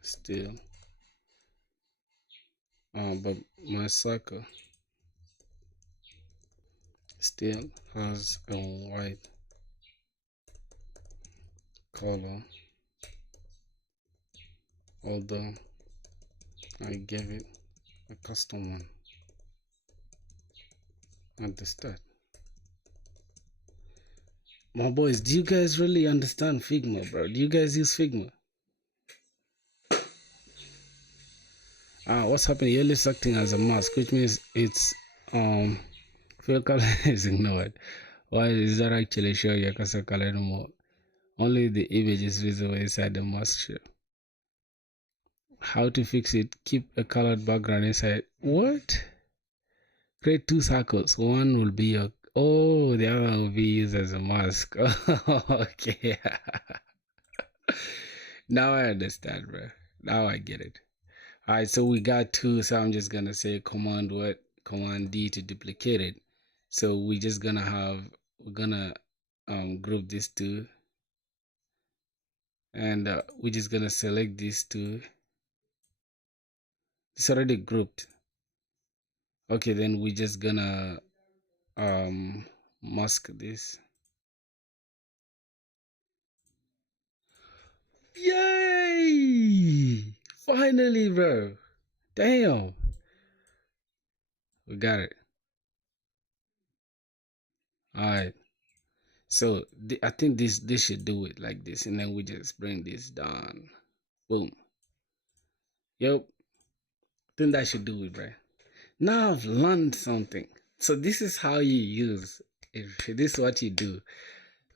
still, but my circle still has a white color, although I gave it a custom one at the start. My boys, do you guys really understand Figma, bro? Do you guys use Figma? What's happening? You're list acting as a mask, which means it's fill color is ignored. Why is that actually showing your cursor color anymore? Only the image is visible inside the mask shell. How to fix it? Keep a colored background inside. What? Create two circles. One will be your the other one will be used as a mask. Okay. Now I understand, bro. Now I get it. Alright, so we got two, so I'm just gonna say command what? Command D to duplicate it. So we're gonna group these two, and we're just gonna select these two. It's already grouped. Okay, then we're just gonna mask this. Yay! Finally, bro. Damn. We got it. Alright. So I think this should do it like this, and then we just bring this down. Boom. Yep. I think that should do it, bro. Now I've learned something. So this is how you use. If this is what you do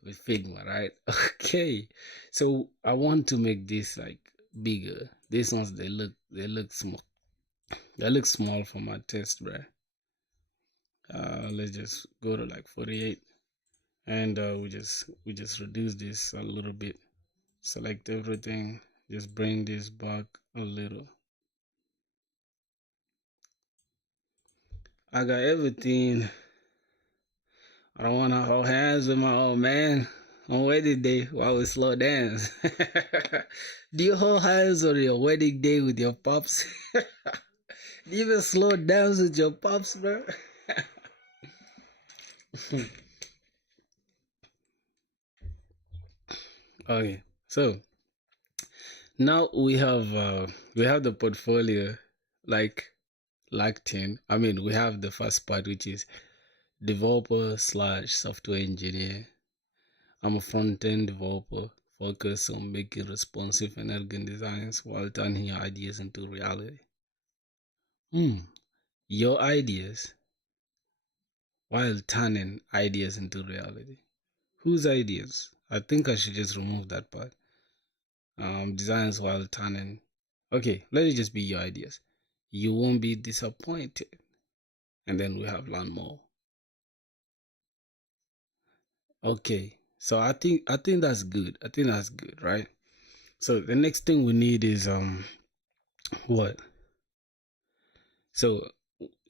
with Figma, right? Okay. So I want to make this like bigger. These ones they look small. They look small for my test, bro. Let's just go to like 48, and we just reduce this a little bit. Select everything. Just bring this back a little. I got everything. I don't want to hold hands with my old man on wedding day while we slow dance. Do you hold hands on your wedding day with your pops? Do you even slow dance with your pops, bro? Okay, so now we have the portfolio like locked in. I mean, we have the first part, which is developer slash software engineer. I'm a front-end developer focused on making responsive and elegant designs while turning your ideas into reality. Your ideas while turning ideas into reality. Whose ideas? I think I should just remove that part. Designs while turning. Okay, let it just be your ideas. You won't be disappointed. And then we have learn more. Okay, so I think that's good. I think that's good, right? So the next thing we need is what? So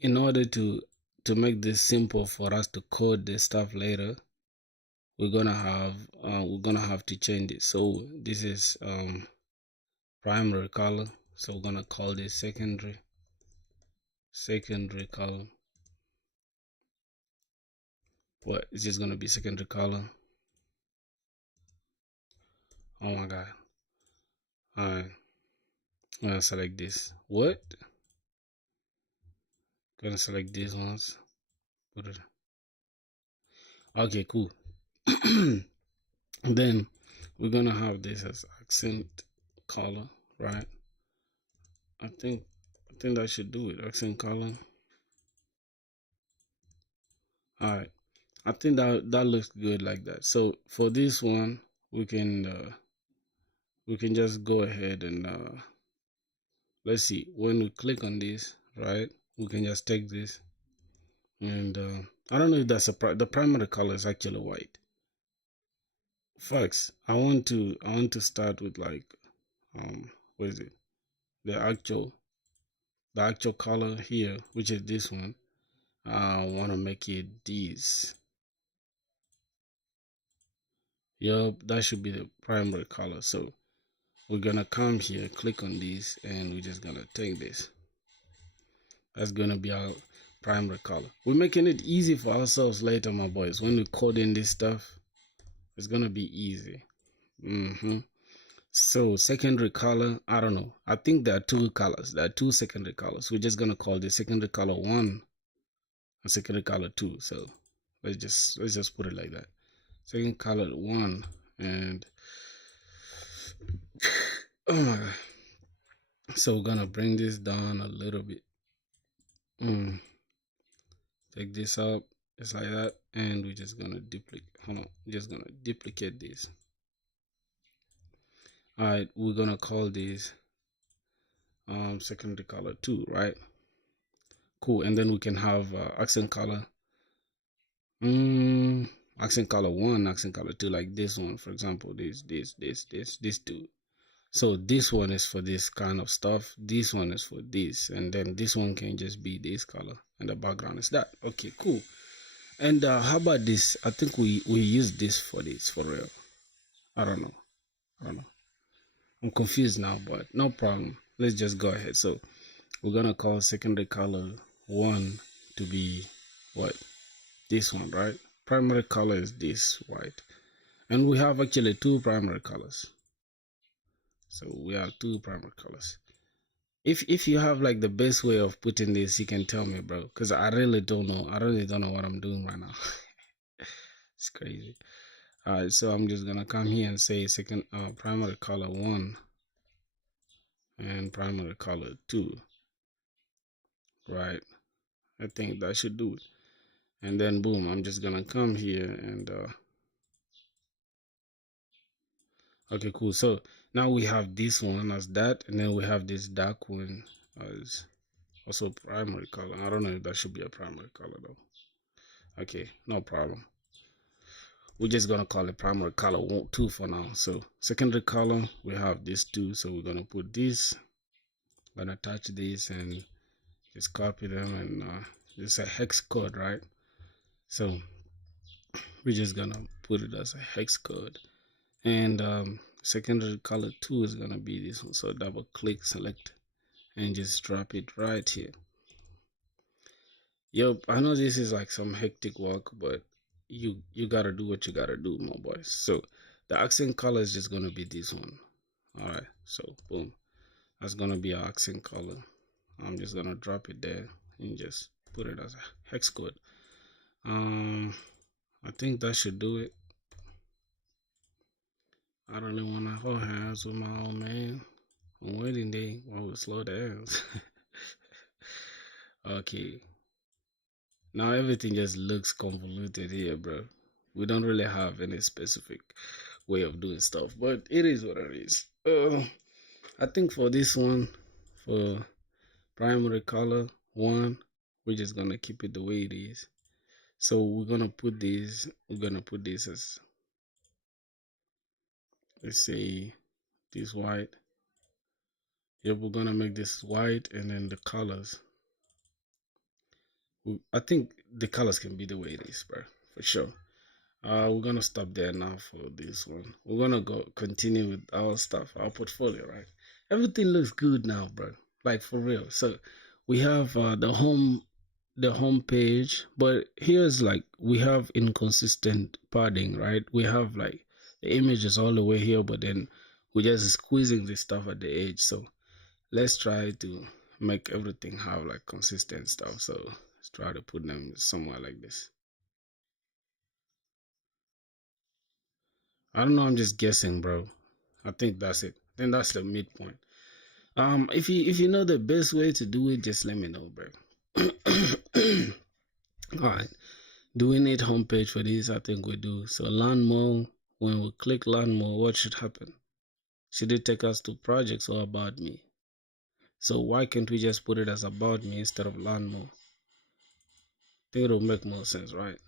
in order to make this simple for us to code this stuff later, we're gonna have to change it. So this is primary color. So we're gonna call this secondary color. What? It's just gonna be secondary color. Oh my god. Alright. I'm gonna select this. What? Gonna select these ones. Put it. Okay, cool. Then we're gonna have this as accent color, right? I think that should do it. Accent color. Alright. I think that looks good like that. So for this one, we can just go ahead and let's see. When we click on this, right, we can just take this, and I don't know if that's the primary color is actually white. Folks, I want to start with like what is it? The actual color here, which is this one. I want to make it this. Yup, that should be the primary color. So we're gonna come here, click on this, and we're just gonna take this. That's gonna be our primary color. We're making it easy for ourselves later, my boys. When we code in this stuff, it's gonna be easy. So secondary color, I don't know. I think there are two colors. There are two secondary colors. We're just gonna call the secondary color 1 and secondary color 2. So let's just put it like that. Second color 1 and oh my god. So we're gonna bring this down a little bit. Take this up just like that, and we're just gonna duplicate. Hold on, just gonna duplicate this. All right, we're gonna call this secondary color 2, right? Cool. And then we can have accent color accent color 1, accent color 2, like this one, for example. This two. So this one is for this kind of stuff, this one is for this, and then this one can just be this color, and the background is that. Okay, cool. And how about this? I think we use this for real. I don't know. I'm confused now, but no problem. Let's just go ahead. So we're gonna call secondary color 1 to be what? This one, right? Primary color is this white, and we have actually two primary colors. So we have two primary colors. If you have like the best way of putting this, you can tell me, bro, because I really don't know. I really don't know what I'm doing right now. It's crazy. All right, so I'm just gonna come here and say second primary color 1 and primary color 2, right? I think that should do it. And then boom, I'm just gonna come here and okay, cool. So now we have this one as that, and then we have this dark one as also primary color. I don't know if that should be a primary color though. Okay, no problem. We're just gonna call it primary color 2 for now. So secondary color, we have this 2, so we're gonna put this, gonna attach this and just copy them, and it's a hex code, right? So we're just gonna put it as a hex code, and secondary color 2 is gonna be this one. So double click, select, and just drop it right here. Yep, I know this is like some hectic work, but you gotta do what you gotta do, my boys. So the accent color is just gonna be this one. All right, so boom, that's gonna be our accent color. I'm just gonna drop it there and just put it as a hex code. I think that should do it. I don't really wanna hold hands with my old man on wedding day while we slow down. Okay, now everything just looks convoluted here, bro. We don't really have any specific way of doing stuff, but it is what it is. I think for this one, for primary color 1, we're just gonna keep it the way it is. So we're gonna put this as, let's say, this white. Yep, we're gonna make this white, and then the colors, I think the colors can be the way it is, bro, for sure. We're gonna stop there now for this one. We're gonna go continue with our stuff, our portfolio, right? Everything looks good now, bro. Like for real. So we have the home page, but here's like we have inconsistent padding, right? We have like the image is all the way here, but then we're just squeezing this stuff at the edge. So let's try to make everything have like consistent stuff. So let's try to put them somewhere like this. I don't know, I'm just guessing, bro. I think that's it. I think that's the midpoint. If you know the best way to do it, just let me know, bro. Alright. Do we need homepage for this? I think we do. So learn more. When we click learn more, what should happen? Should it take us to projects or about me? So why can't we just put it as about me instead of learn more? I think it'll make more sense, right?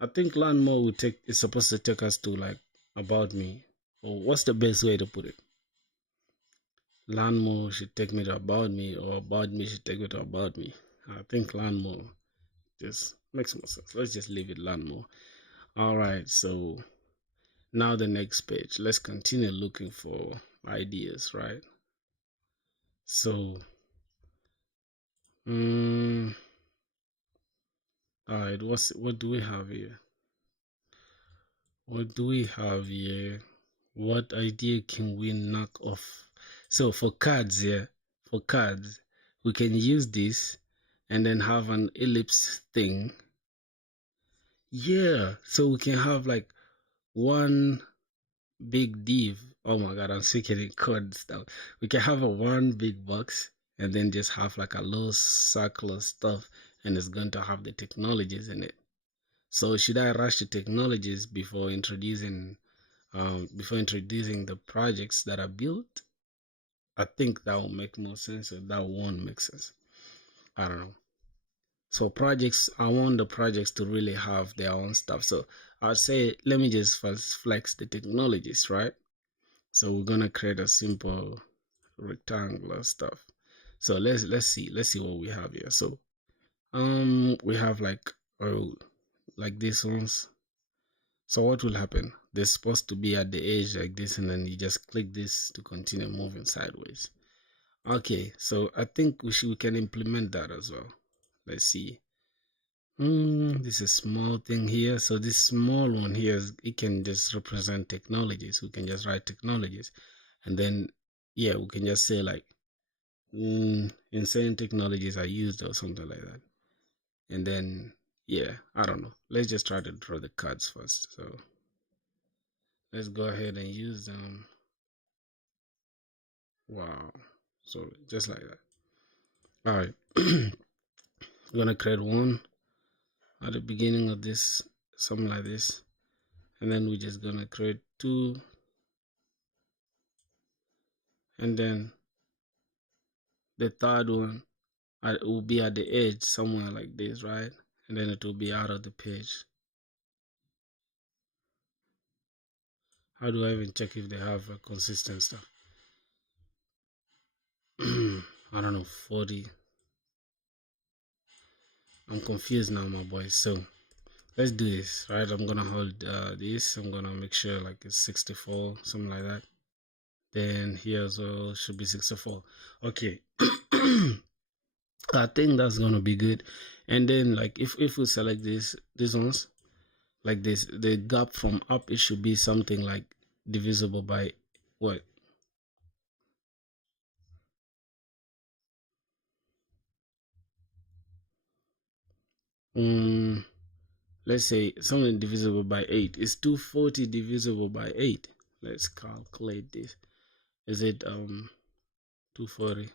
I think learn more is supposed to take us to like about me. Or what's the best way to put it? Landmo should take me to about me, or about me should take me to about me. I think Landmo just makes more sense. Let's just leave it Landmo. All right, so now the next page. Let's continue looking for ideas, right? So, all right. What do we have here? What do we have here? What idea can we knock off? So for cards here, for cards, we can use this and then have an ellipse thing. Yeah, so we can have like one big div. Oh my god, I'm speaking in code stuff. We can have a one big box and then just have like a little circular stuff, and it's going to have the technologies in it. So should I rush the technologies before introducing the projects that are built? I think that will make more sense, or that won't make sense. I don't know. So projects, I want the projects to really have their own stuff. So I'll say, let me just first flex the technologies, right? So we're gonna create a simple rectangular stuff. So let's see what we have here. So we have like these ones. So what will happen? They're supposed to be at the edge like this, and then you just click this to continue moving sideways. Okay, so I think we can implement that as well. Let's see. This is a small thing here. So this small one here, it can just represent technologies. We can just write technologies, and then yeah, we can just say like insane technologies are used or something like that. And then yeah, I don't know. Let's just try to draw the cards first. So let's go ahead and use them. Wow. So just like that. All right. I'm gonna create one at the beginning of this, something like this, and then we're just gonna create two, and then the third one will be at the edge somewhere like this, right? And then it will be out of the page. How do I even check if they have a consistent stuff? I don't know, 40. I'm confused now, my boys. So let's do this, right? I'm gonna hold this. I'm gonna make sure like it's 64, something like that. Then here as well should be 64. Okay. I think that's gonna be good. And then like if we select these ones like this, the gap from up, it should be something like divisible by what? Let's say something divisible by 8. Is 240 divisible by 8? Let's calculate this. Is it 240?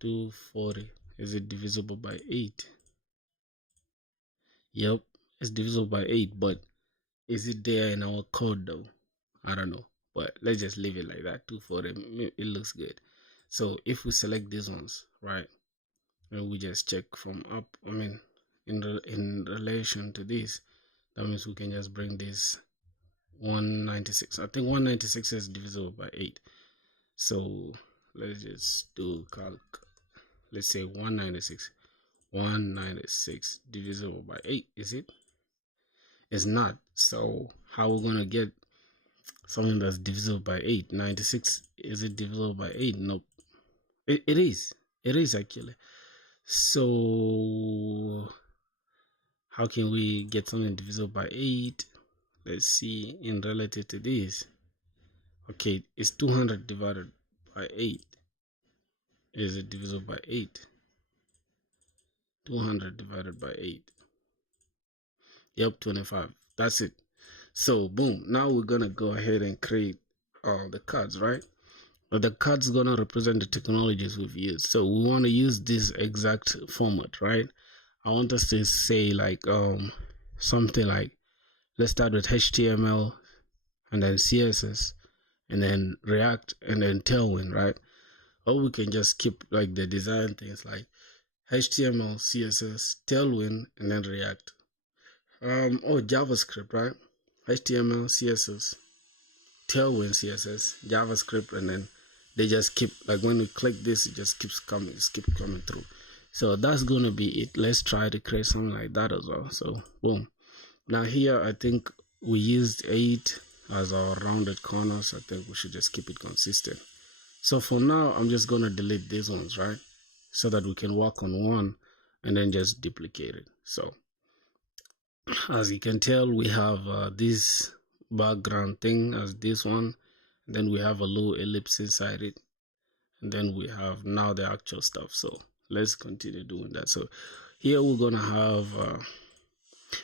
240, is it divisible by 8? Yep, it's divisible by 8, but is it there in our code though? I don't know, but let's just leave it like that. 240, it looks good. So if we select these ones, right, and we just check from up, I mean in relation to this, that means we can just bring this 196. I think 196 is divisible by 8. So let's just do calc. Let's say 196. 196 divisible by 8, is it? It's not. So how are we gonna get something that's divisible by 8? 96, is it divisible by 8? Nope. It is. It is actually. So how can we get something divisible by 8? Let's see in relative to this. Okay, it's 200 divided by 8. Is it divisible by 8? 200 divided by 8. Yep, 25. That's it. So boom, now we're gonna go ahead and create the cards, right? But the cards gonna represent the technologies we've used. So we want to use this exact format, right? I want us to say like something like, let's start with HTML and then CSS and then React and then Tailwind, right? Or we can just keep like the design things like HTML, CSS, Tailwind, and then React. Or JavaScript, right? HTML, CSS, Tailwind, CSS, JavaScript, and then they just keep, like when we click this, it just keeps coming, it keeps coming through. So that's gonna be it. Let's try to create something like that as well. So boom. Now here I think we used 8 as our rounded corners. I think we should just keep it consistent. So for now, I'm just gonna delete these ones, right? So that we can work on one and then just duplicate it. So as you can tell, we have this background thing as this one. Then we have a little ellipse inside it. And then we have now the actual stuff. So let's continue doing that. So here we're gonna have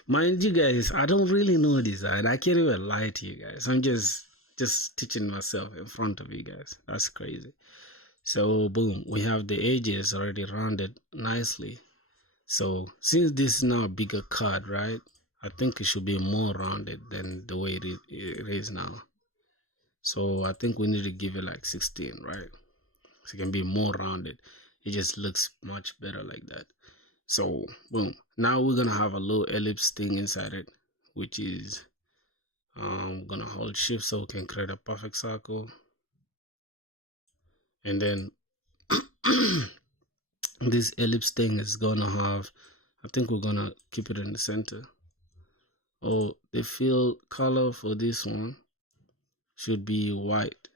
mind you guys, I don't really know design. I can't even lie to you guys. I'm just teaching myself in front of you guys. That's crazy. So boom, we have the edges already rounded nicely. So since this is now a bigger card, right? I think it should be more rounded than the way it is now. So I think we need to give it like 16, right? So it can be more rounded. It just looks much better like that. So boom, now we're gonna have a little ellipse thing inside it, which is gonna hold shift so we can create a perfect circle. And then this ellipse thing is gonna have, I think we're gonna keep it in the center. Oh, the fill color for this one should be white.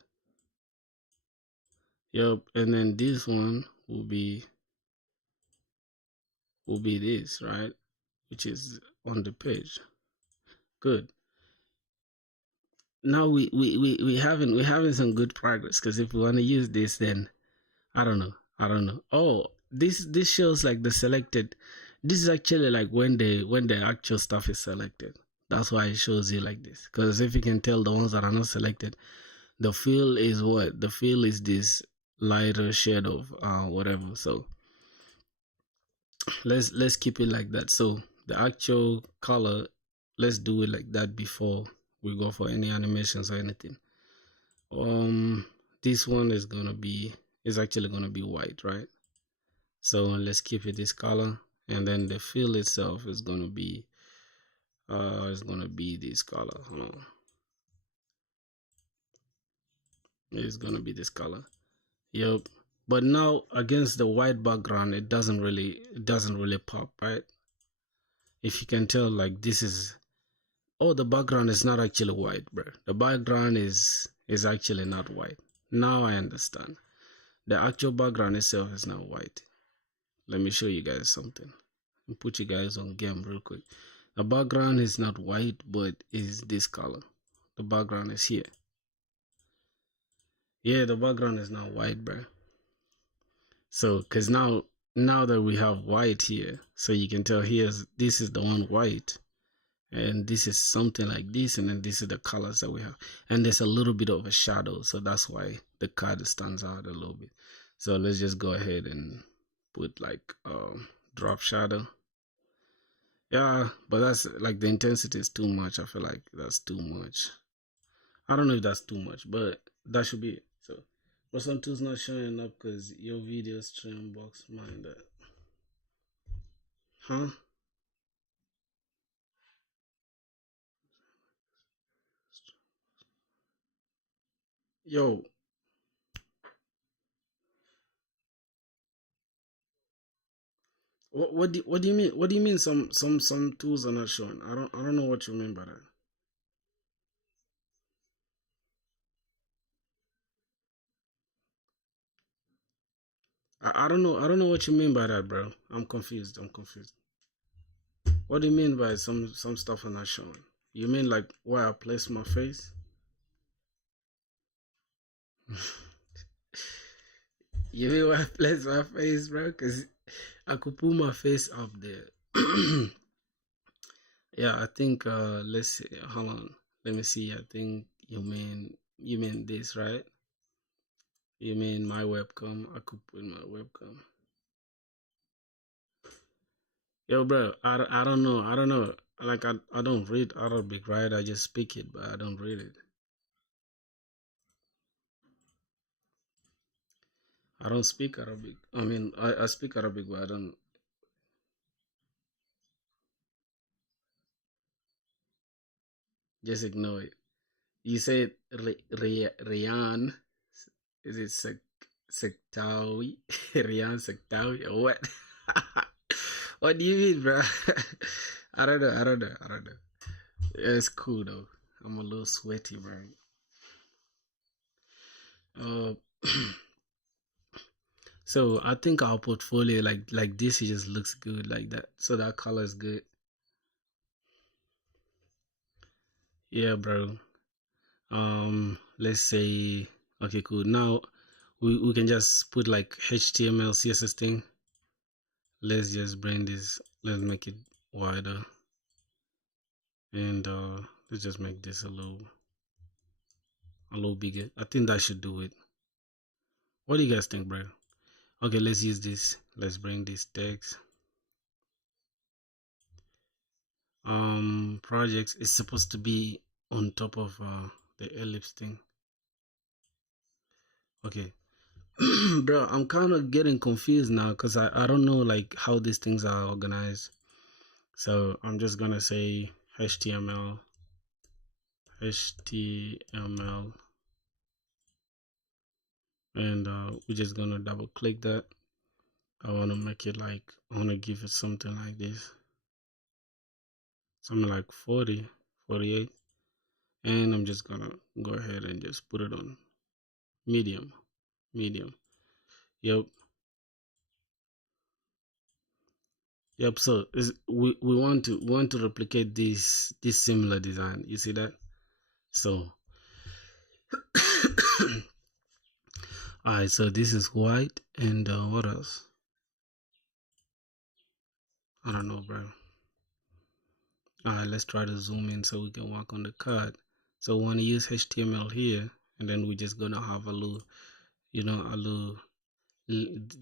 Yep, and then this one will be this, right? Which is on the page. Good. Now we having some good progress, because if we want to use this, then I don't know. I don't know. Oh, this shows like the selected. This is actually like when the actual stuff is selected. That's why it shows you like this. Because if you can tell, the ones that are not selected, the fill is what? The fill is this lighter shade of whatever. So let's keep it like that. So the actual color, let's do it like that before we go for any animations or anything. This one is actually gonna be white, right? So let's keep it this color, and then the fill itself is gonna be this color. Hold on. It's gonna be this color. Yep. But now against the white background, it doesn't really pop, right? If you can tell, like this is, oh, the background is not actually white, bro. The background is actually not white. Now I understand. The actual background itself is not white. Let me show you guys something. And put you guys on game real quick. The background is not white, but is this color. The background is here. Yeah, the background is not white, bro. So, cause now that we have white here, so you can tell this is the one white, and this is something like this, and then this is the colors that we have, and there's a little bit of a shadow, so that's why the card stands out a little bit. So let's just go ahead and put like drop shadow. Yeah, but that's like the intensity is too much. I feel like that's too much. I don't know if that's too much, but that should be it. So, but some tools not showing up because your video stream box mind that. Huh? Yo, what do you mean? What do you mean? Some tools are not showing. I don't know what you mean by that. I don't know what you mean by that, bro. I'm confused. I'm confused. What do you mean by some stuff are not showing? You mean like where I place my face? You mean where I place my face, bro? Cause I could put my face up there. Yeah, I think let's see. Hold on. Let me see. I think you mean this, right? You mean my webcam? I could put my webcam. Yo, bro, I don't know. I don't know. Like I don't read Arabic, right? I just speak it, but I don't read it. I don't speak Arabic. I mean, I speak Arabic, but I don't. Just ignore it. You said Rian. Is it Sektawi? Rian Sektawi or what? What do you mean, bro? I don't know. I don't know. I don't know. It's cool though. I'm a little sweaty, bro. Uh, so I think our portfolio, like this, it just looks good like that. So that color is good. Yeah, bro. Let's say okay, cool. Now we can just put like HTML CSS thing. Let's just bring this. Let's make it wider, and let's just make this a little bigger. I think that should do it. What do you guys think, bro? Okay, let's use this. Let's bring this text. Projects is supposed to be on top of the ellipse thing. Okay. Bro, I'm kind of getting confused now because I don't know like how these things are organized. So I'm just gonna say HTML, and we're just gonna double click that. I want to make it like, I want to give it something like this, something like 40, 48, and I'm just gonna go ahead and just put it on medium. Yep. So we want to replicate this similar design. You see that? So all right, so this is white, and what else? I don't know, bro. All right, let's try to zoom in so we can work on the card. So we want to use HTML here, and then we're just gonna have a little, a little,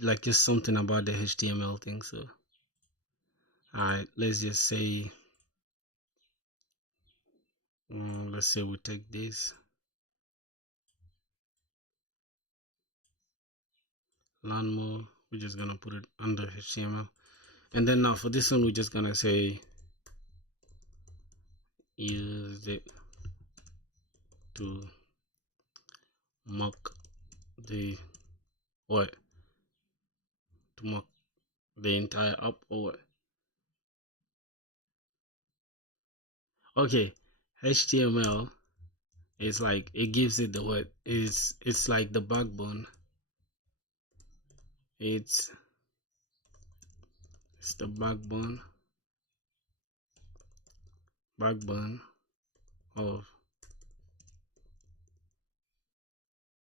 like just something about the HTML thing. So all right, let's just say, let's say we take this learn more. We're just gonna put it under HTML, and then now for this one, we're just gonna say use it to mock the what? To mock the entire app or what? Okay, HTML is like, it gives it the what? It's like the backbone. It's the backbone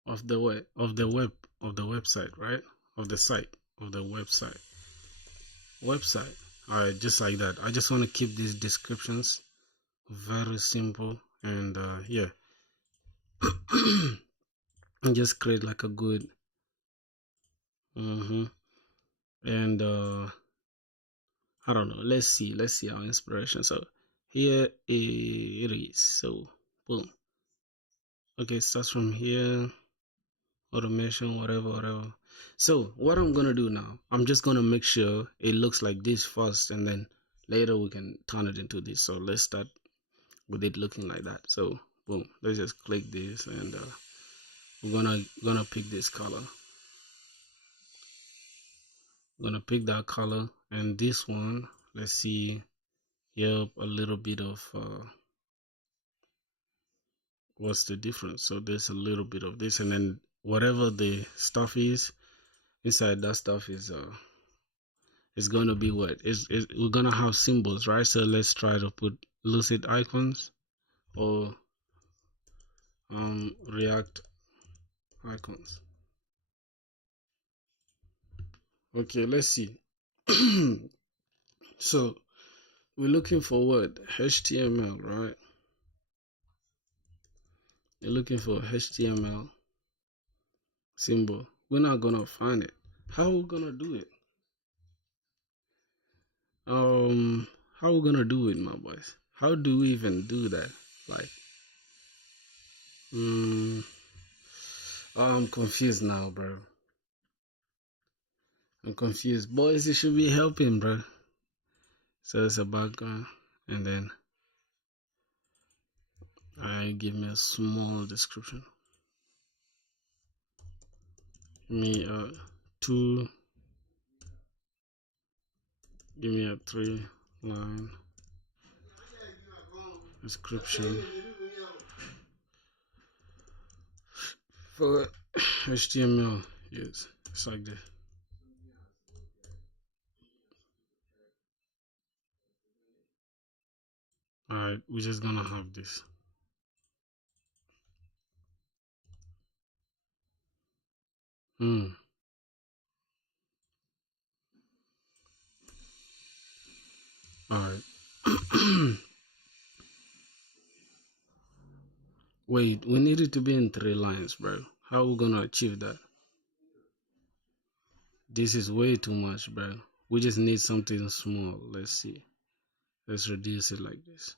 of the web of the website, right? Of the site of the website. All right, just like that. I just want to keep these descriptions very simple, and yeah, and just create like a good and I don't know. Let's see our inspiration. So here it is. So boom. Okay, it starts from here. Automation, whatever. So what I'm gonna do now, I'm just gonna make sure it looks like this first, and then later we can turn it into this. So let's start with it looking like that. So boom, let's just click this, and we're gonna pick this color. I'm gonna pick that color, and this one, let's see. Yep, a little bit of what's the difference? So there's a little bit of this, and then whatever the stuff is inside, that stuff is gonna be what is we're gonna have symbols, right? So let's try to put lucid icons or React icons. Okay, let's see. So we're looking for what? HTML, right? You're looking for HTML symbol. We're not gonna find it. How are we gonna do it? Um, how are we gonna do it, my boys? How do we even do that? Like, I'm confused now, bro. I'm confused. Boys, you should be helping, bro. So it's a background, and then I give me a small description. Give me a 2, give me a 3-line description for HTML. Yes, it's like this. Alright, we're just gonna have this. Alright. Wait, we need it to be in 3 lines, bro. How are we gonna achieve that? This is way too much, bro. We just need something small. Let's see. Let's reduce it like this.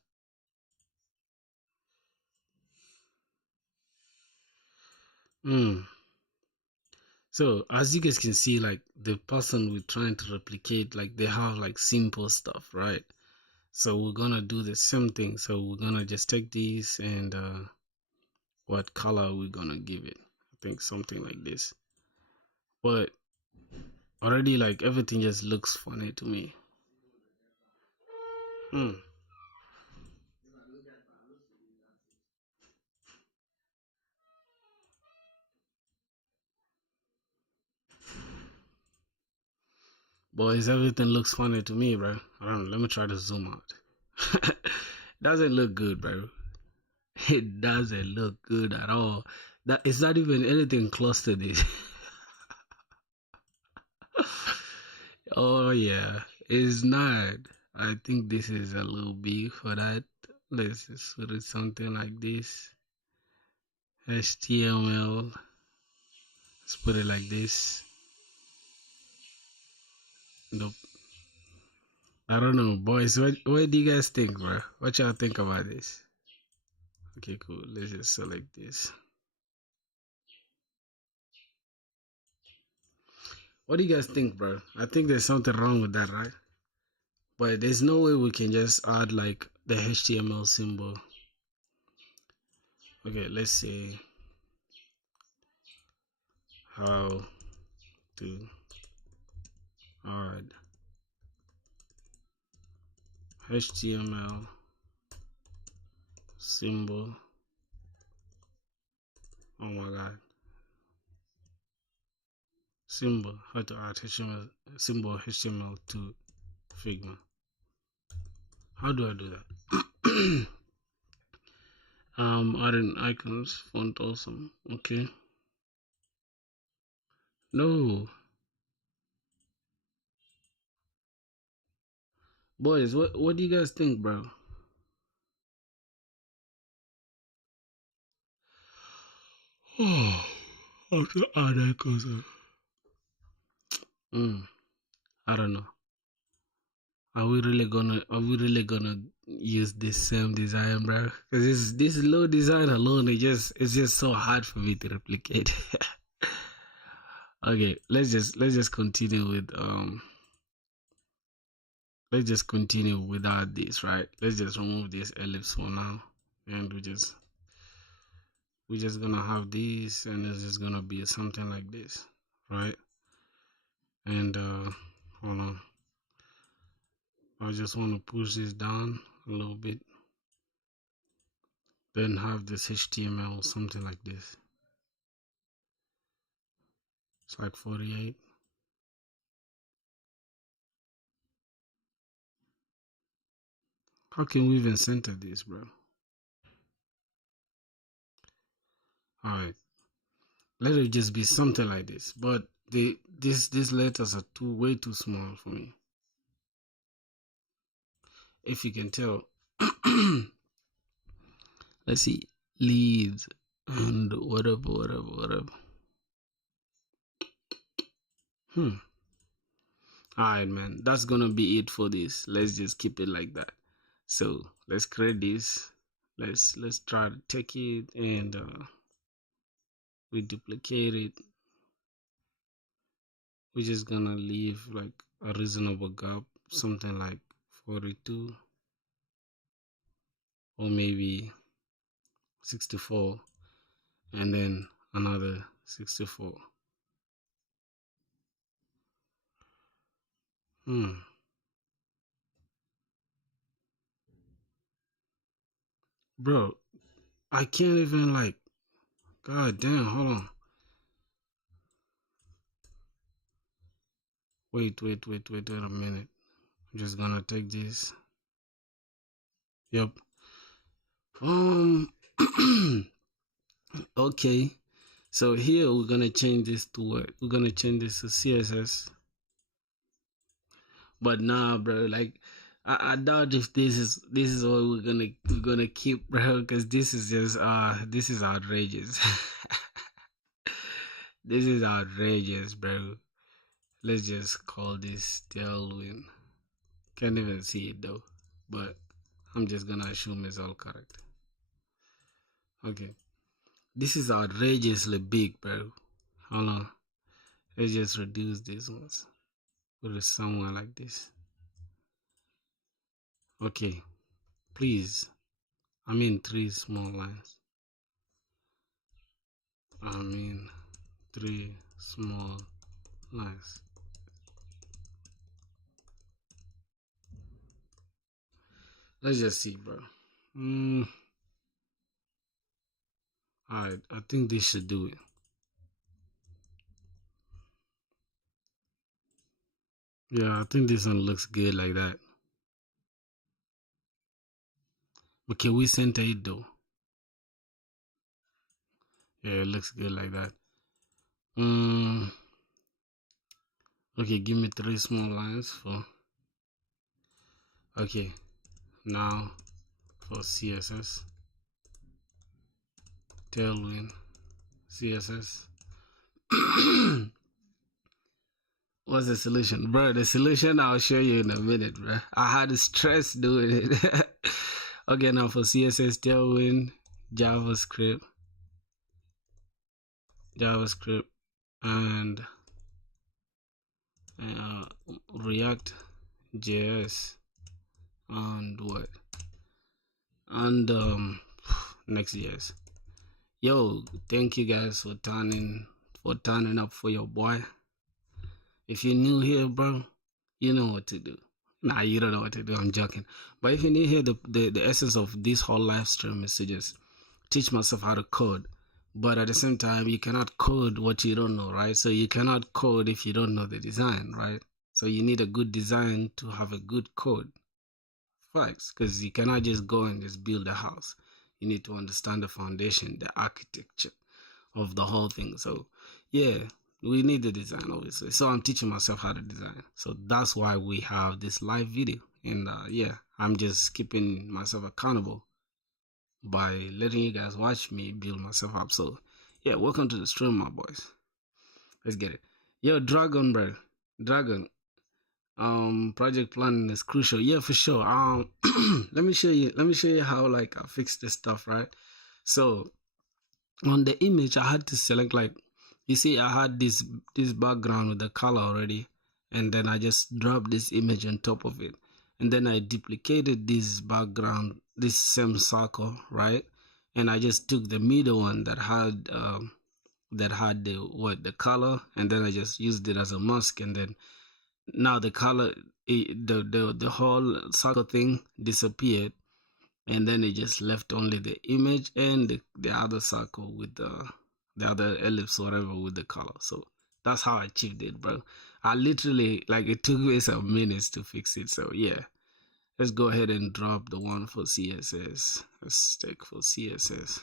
So as you guys can see, like the person we're trying to replicate, like they have like simple stuff, right? So we're gonna do the same thing. So we're gonna just take these and what color we're gonna give it. I think something like this. But already like everything just looks funny to me. Boys, everything looks funny to me, bro. I don't know. Let me try to zoom out. Doesn't look good, bro. It doesn't look good at all. That it's not even anything close to this. Oh yeah, it's not. I think this is a little big for that. Let's just put it something like this. HTML. Let's put it like this. Nope. I don't know, boys. What do you guys think, bro? What y'all think about this? Okay, cool. Let's just select this. What do you guys think, bro? I think there's something wrong with that, right? But there's no way we can just add like the HTML symbol. Okay, let's see how to add HTML symbol. Oh my god. Symbol. How to add HTML symbol HTML to Figma. How do I do that? Adding icons, font awesome. Okay. No. Boys, what do you guys think, bro? Oh, how to add icons. I don't know. Are we really gonna use this same design, bro? Because this low design alone, it's just so hard for me to replicate. Okay, let's just continue with let's just continue without this, right? Let's just remove this ellipse for now, and we're just gonna have this, and it's just gonna be something like this, right? And hold on, I just want to push this down a little bit, then have this HTML something like this. It's like 48. How can we even center this, bro? Alright, let it just be something like this. But these letters are way too small for me. If you can tell. Let's see. Leads and whatever. Alright, man. That's gonna be it for this. Let's just keep it like that. So let's create this. Let's try to take it and we duplicate it. We're just gonna leave like a reasonable gap, something like 42 or maybe 64, and then another 64. Hmm. Bro, I can't even like. God damn, hold on. Wait a minute. I'm just gonna take this. Yep. Um. Okay. So here we're gonna change this to what? We're gonna change this to CSS. But nah, bro. Like, I doubt if this is what we're gonna keep, bro. Because this is outrageous. This is outrageous, bro. Let's just call this tailwind. Can't even see it though, but I'm just gonna assume it's all correct. Okay, this is outrageously big, bro. Hold on, let's just reduce these ones. Put it somewhere like this. Okay, please. I mean three small lines. I mean three small lines. Let's just see, bro. Alright, I think this should do it. Yeah, I think this one looks good like that. But can we center it though? Yeah, it looks good like that. Okay, give me three small lines for. Okay, now for CSS, tailwind, CSS. What's the solution, bro? The solution I'll show you in a minute, bro. I had stress doing it. Okay, now for CSS, tailwind, JavaScript, and uh, React JS, and what? And Next.js. Yo, thank you guys for turning up for your boy. If you're new here, bro, you know what to do. Nah, you don't know what to do. I'm joking. But if you're new here, the essence of this whole live stream is to just teach myself how to code. But at the same time, you cannot code what you don't know, right? So you cannot code if you don't know the design, right? So you need a good design to have a good code. Facts, because you cannot just go and just build a house. You need to understand the foundation, the architecture of the whole thing. So, yeah, we need the design, obviously. So I'm teaching myself how to design. So that's why we have this live video. And yeah, I'm just keeping myself accountable by letting you guys watch me build myself up. So, yeah, welcome to the stream, my boys. Let's get it. Yo, Dragon, bro. Dragon, project planning is crucial. Yeah, for sure. Let me show you how like I fix this stuff, right? So on the image I had to select, like, you see I had this background with the color already, and then I just dropped this image on top of it, and then I duplicated this background, this same circle, right? And I just took the middle one that had the color, and then I just used it as a mask, and then now the color, the whole circle thing disappeared, and then it just left only the image and the other circle with the other ellipse, whatever, with the color. So that's how I achieved it, bro. I literally, like, it took me some minutes to fix it. So yeah, let's go ahead and drop the one for CSS. Let's take for CSS.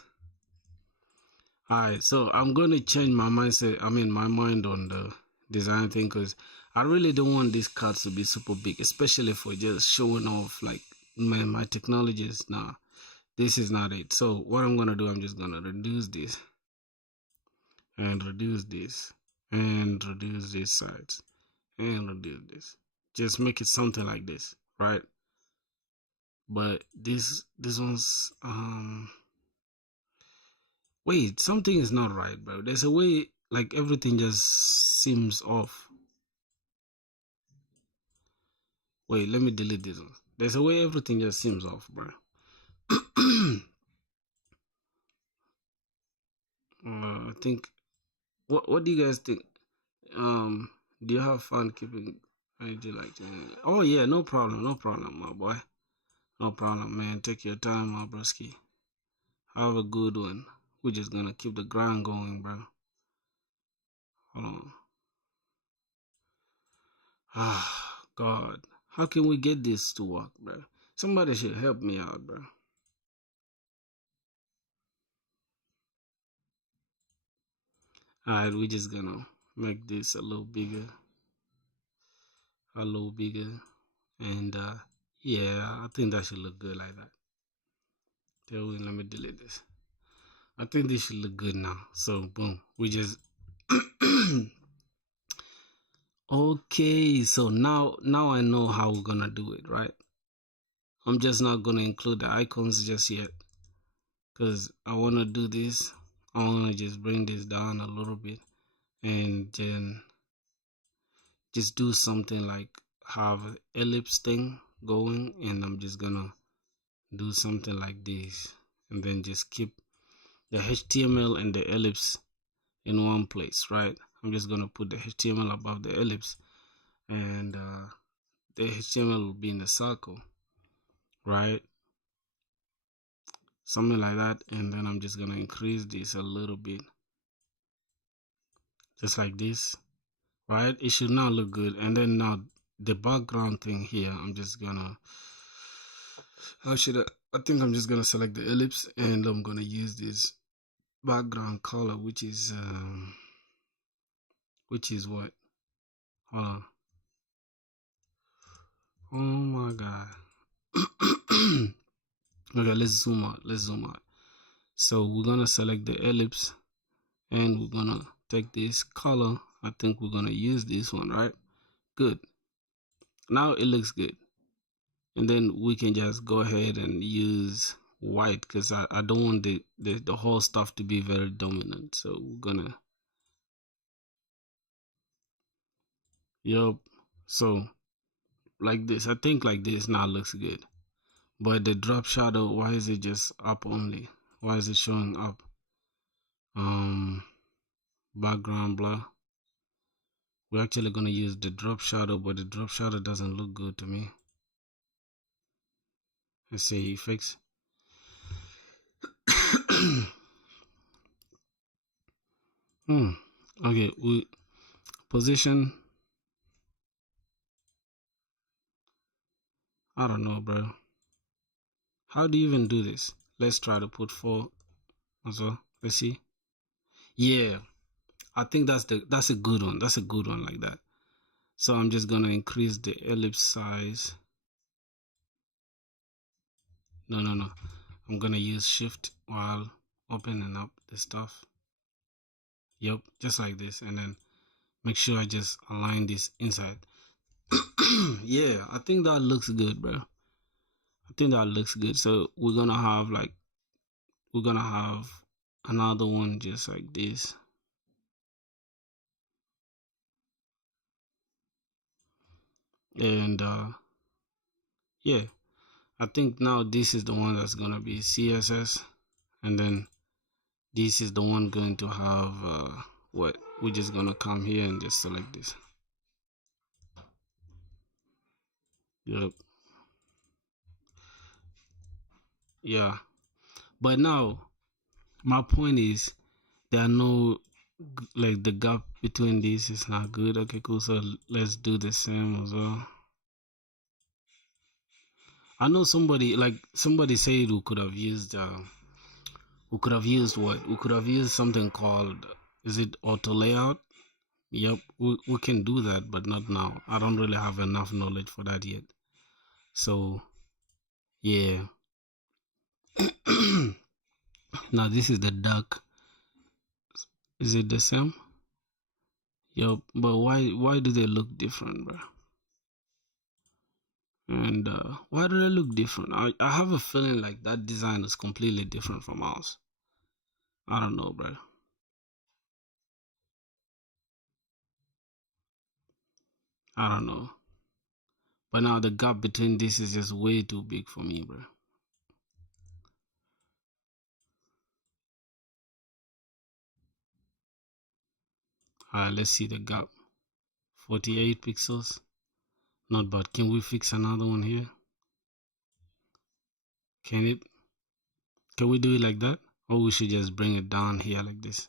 Alright, so I'm going to change my mindset, my mind on the design thing, because I really don't want these cards to be super big, especially for just showing off like my technologies. Nah, this is not it. So what I'm going to do, I'm just going to reduce this and reduce this and reduce this sides and reduce this. Just make it something like this, right? But this one's wait, something is not right, bro. There's a way, like, everything just seems off. Wait, let me delete this one. There's a way everything just seems off, bro. I think. What do you guys think? Do you have fun keeping I do like that. Oh yeah, no problem, my boy. No problem, man. Take your time, my broski. Have a good one. We're just gonna keep the grind going, bro. Hold on. Ah, God. How can we get this to work, bro? Somebody should help me out, bro. Alright, we're just gonna make this a little bigger, and yeah, I think that should look good like that. Let me delete this. I think this should look good now. So boom, we just okay. So now I know how we're gonna do it, right? I'm just not gonna include the icons just yet, because I wanna do this. I wanna just bring this down a little bit, and then just do something like have ellipse thing going, and I'm just gonna do something like this, and then just keep the HTML and the ellipse in one place, right? I'm just gonna put the HTML above the ellipse, and the HTML will be in the circle, right? Something like that, and then I'm just gonna increase this a little bit, just like this, right? It should now look good. And then now the background thing here, I'm just gonna, how should I think I'm just gonna select the ellipse, and I'm gonna use this background color, which is what? Hold on. Oh my god. Okay, let's zoom out. So we're gonna select the ellipse, and we're gonna take this color. I think we're gonna use this one, right? Good. Now it looks good. And then we can just go ahead and use white, because I don't want the whole stuff to be very dominant. So we're gonna, yup. So like this, I think like this now looks good. But the drop shadow, why is it just up only? Why is it showing up? Background blur. We're actually gonna use the drop shadow, but the drop shadow doesn't look good to me. Let's say effects. Okay, we position. I don't know, bro. How do you even do this? Let's try to put 4 as well. Let's see. Yeah, I think that's a good one. That's a good one like that. So I'm just gonna increase the ellipse size. No. I'm gonna use shift while opening up the stuff. Yep, just like this, and then make sure I just align this inside. Yeah, I think that looks good, bro. I think that looks good. So we're gonna have another one just like this. And yeah, I think now this is the one that's gonna be CSS, and then this is the one going to have what we're just gonna come here and just select this. Yep. Yeah, but now my point is there are no, like, the gap between these is not good. Okay, cool. So let's do the same as well. I know somebody said we could have used what? We could have used something called, is it auto layout? Yep, we can do that, but not now. I don't really have enough knowledge for that yet. So yeah. Now this is the duck. Is it the same? Yep, but why do they look different, bro? And why do they look different? I have a feeling like that design is completely different from ours. I don't know, bro. I don't know. But now the gap between this is just way too big for me, bro. Alright, let's see the gap. 48 pixels. Not bad. Can we fix another one here? Can we do it like that? Or we should just bring it down here like this.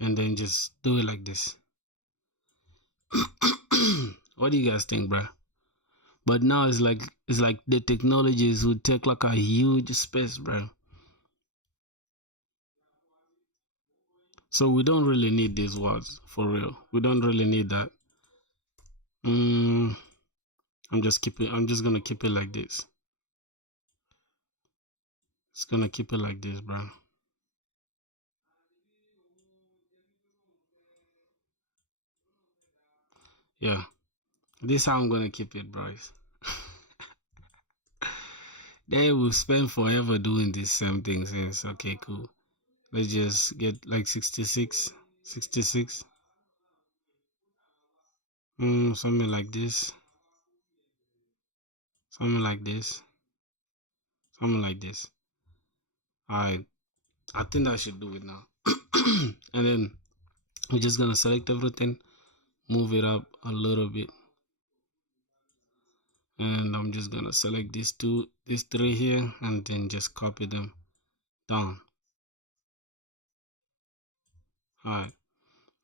And then just do it like this. What do you guys think, bro? But now it's like the technologies would take like a huge space, bro. So we don't really need these words for real. We don't really need that. I'm just gonna keep it like this. It's gonna keep it like this, bro. Yeah, this is how I'm gonna keep it, boys. They will spend forever doing these same things. Since okay, cool. Let's just get like 66, 66. Something like this. Something like this. Something like this. Alright, I think I should do it now. And then we're just gonna select everything, move it up a little bit, and I'm just gonna select these three here, and then just copy them down. Alright,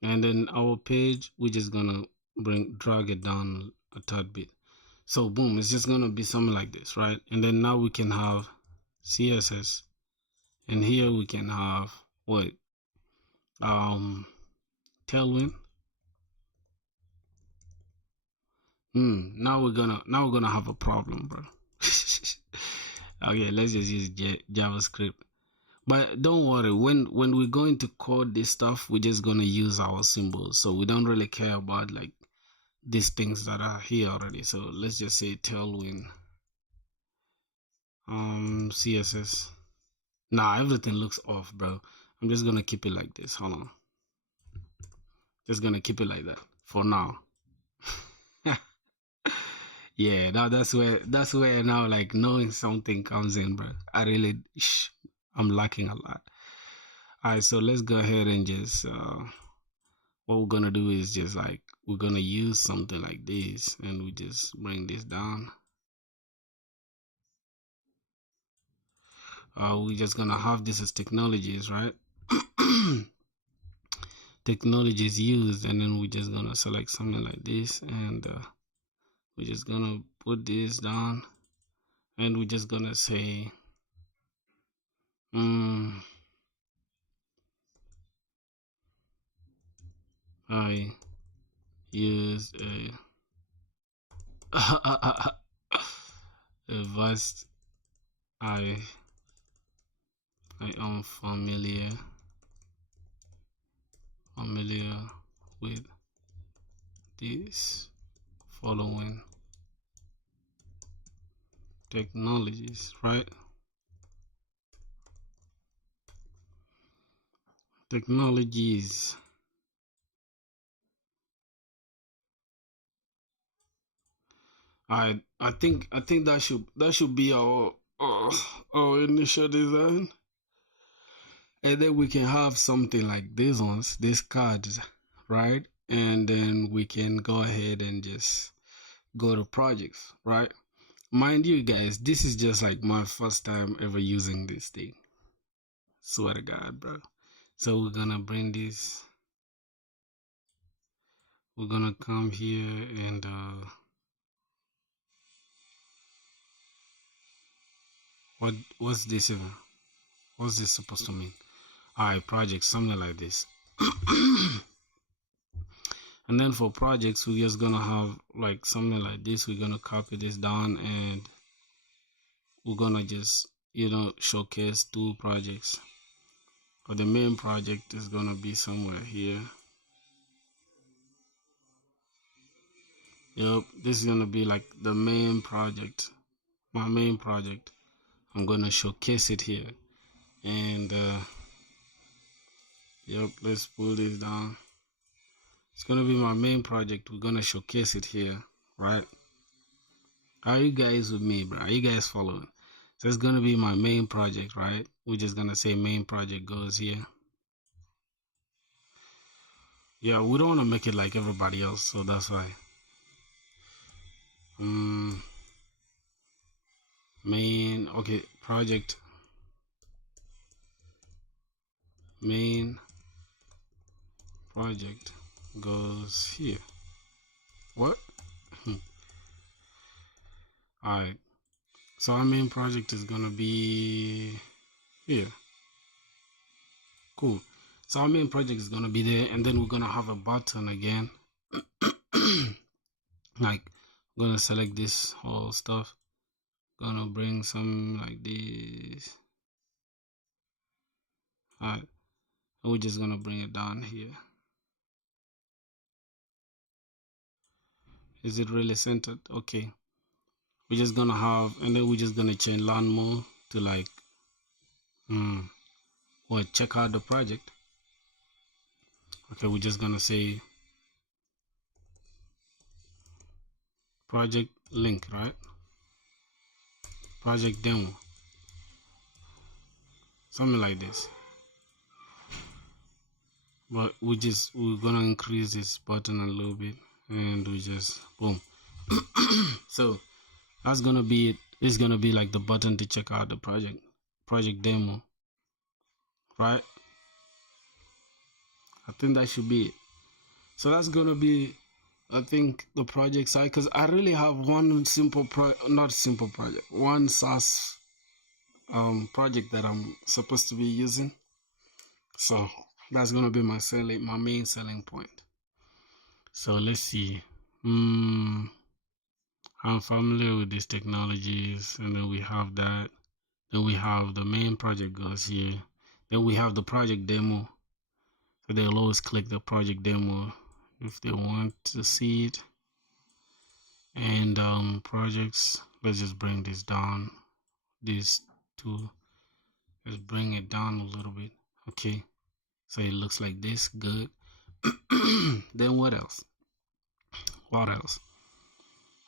and then our page, we're just gonna drag it down a tad bit. So boom, it's just gonna be something like this, right? And then now we can have CSS, and here we can have what? Tailwind. Now we're gonna have a problem, bro. Okay, let's just use JavaScript. But don't worry, when we're going to code this stuff, we're just gonna use our symbols. So we don't really care about like these things that are here already. So let's just say Tailwind. CSS. Nah, everything looks off, bro. I'm just gonna keep it like this. Hold on. Just gonna keep it like that for now. Yeah, now that's where now like knowing something comes in, bro. I'm lacking a lot. All right, so let's go ahead and just what we're gonna do is just like we're gonna use something like this, and we just bring this down. We're just gonna have this as technologies, right? Technologies used, and then we're just gonna select something like this, and we're just gonna put this down, and we're just gonna say I use a vast I am familiar with this following technologies, right? Technologies. I think that should be our initial design, and then we can have something like these cards, right? And then we can go ahead and just go to projects, right? Mind you guys, this is just like my first time ever using this thing. Swear to God, bro. So we're gonna bring this. We're gonna come here and what's this even? What's this supposed to mean? Alright, project, something like this. And then for projects, we're just gonna have like something like this. We're gonna copy this down, and we're gonna just showcase two projects. But the main project is gonna be somewhere here. Yep, this is gonna be like the main project, my main project. I'm gonna showcase it here, and yep, let's pull this down. It's gonna be my main project. We're gonna showcase it here, right? Are you guys with me, bro? Are you guys following? So it's gonna be my main project, right? We're just gonna say main project goes here. Yeah, we don't want to make it like everybody else, so that's why. Main, okay, project, main project goes here. What? Alright, so our main project is gonna be here. Cool. So our main project is gonna be there, and then we're gonna have a button again. Like, I'm gonna select this whole stuff. Gonna bring some like this. Alright, we're just gonna bring it down here. Is it really centered? Okay. We're just gonna have, and then we're just gonna change learn more to like, what, check out the project. Okay, we're just gonna say project link, right? Project demo, something like this. But we're gonna increase this button a little bit, and we just boom. So that's gonna be it. It's gonna be like the button to check out the project demo, right? I think that should be it. So that's gonna be, I think, the project side, because I really have one one SaaS project that I'm supposed to be using. So that's gonna be my main selling point. So let's see. I'm familiar with these technologies, and then we have that. Then we have the main project goes here. Then we have the project demo. So they'll always click the project demo if they want to see it. And projects, let's just bring this down. These two, let's bring it down a little bit. Okay, so it looks like this. Good. Then what else? What else?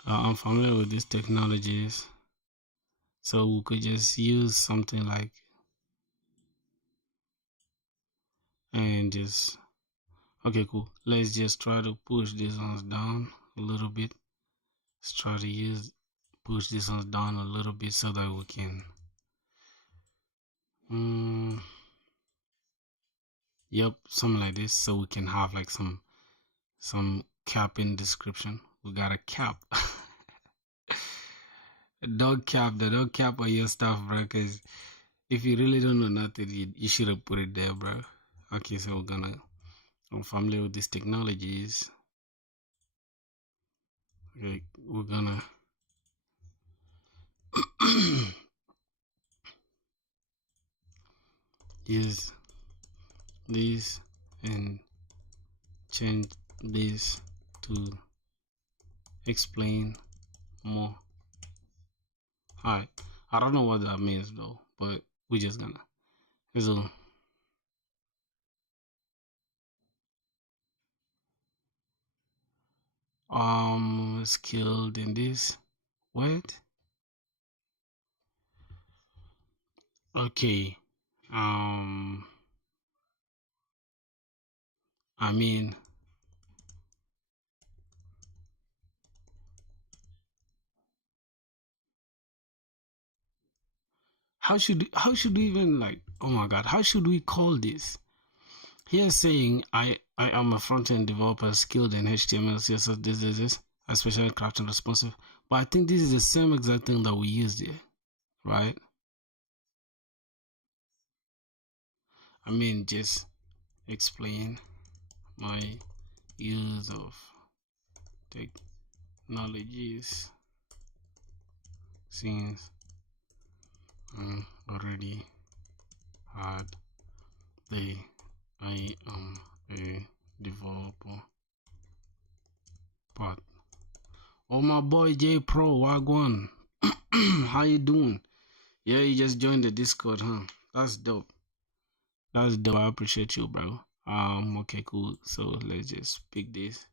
I'm familiar with these technologies, so we could just use something like, and just, okay, cool. Let's just try to push these ones down a little bit. Let's try to push these ones down a little bit so that we can, yep, something like this, so we can have like some cap in description. We got a cap. Don't cap on your stuff, bro, because if you really don't know nothing, you should have put it there, bro. Okay, so I'm familiar with these technologies. Okay, we're gonna use this and change this to explain more. Alright, I don't know what that means though, but we're just gonna. So, skilled in this. What? Okay. I mean, how should we even, like, oh my god, how should we call this? Here saying I am a front-end developer skilled in HTML, CSS, this, especially crafting responsive. But I think this is the same exact thing that we used here, right? I mean, just explain my use of technologies since I already had I am a developer. But oh, my boy J Pro, Wagwan, how you doing? Yeah, you just joined the Discord, huh? That's dope. That's dope. I appreciate you, bro. Okay, cool. So let's just pick this.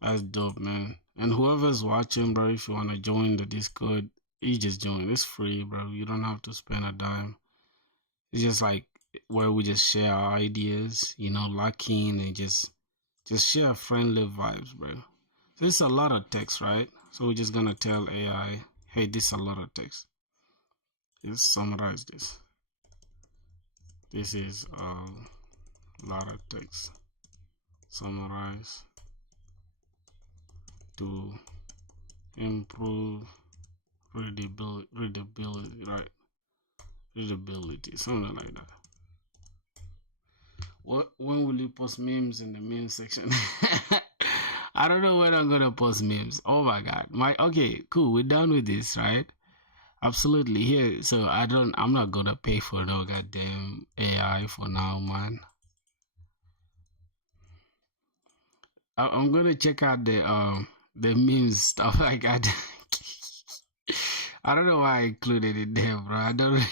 That's dope, man. And whoever's watching, bro, if you wanna join the Discord, you just join. It's free, bro. You don't have to spend a dime. It's just like where we just share our ideas, lock in and just Just share friendly vibes, bro. So it's a lot of text, right? So we're just gonna tell AI, hey, this is a lot of text. Let's summarize this. This is a lot of text. Summarize to improve readability, right? Readability, something like that. When will you post memes in the meme section? I don't know when I'm gonna post memes. Oh my god. Okay, cool. We're done with this, right? Absolutely. Here, so I'm not gonna pay for no goddamn AI for now, man. I'm gonna check out the memes stuff like that. I don't know why I included it there, bro. I don't really.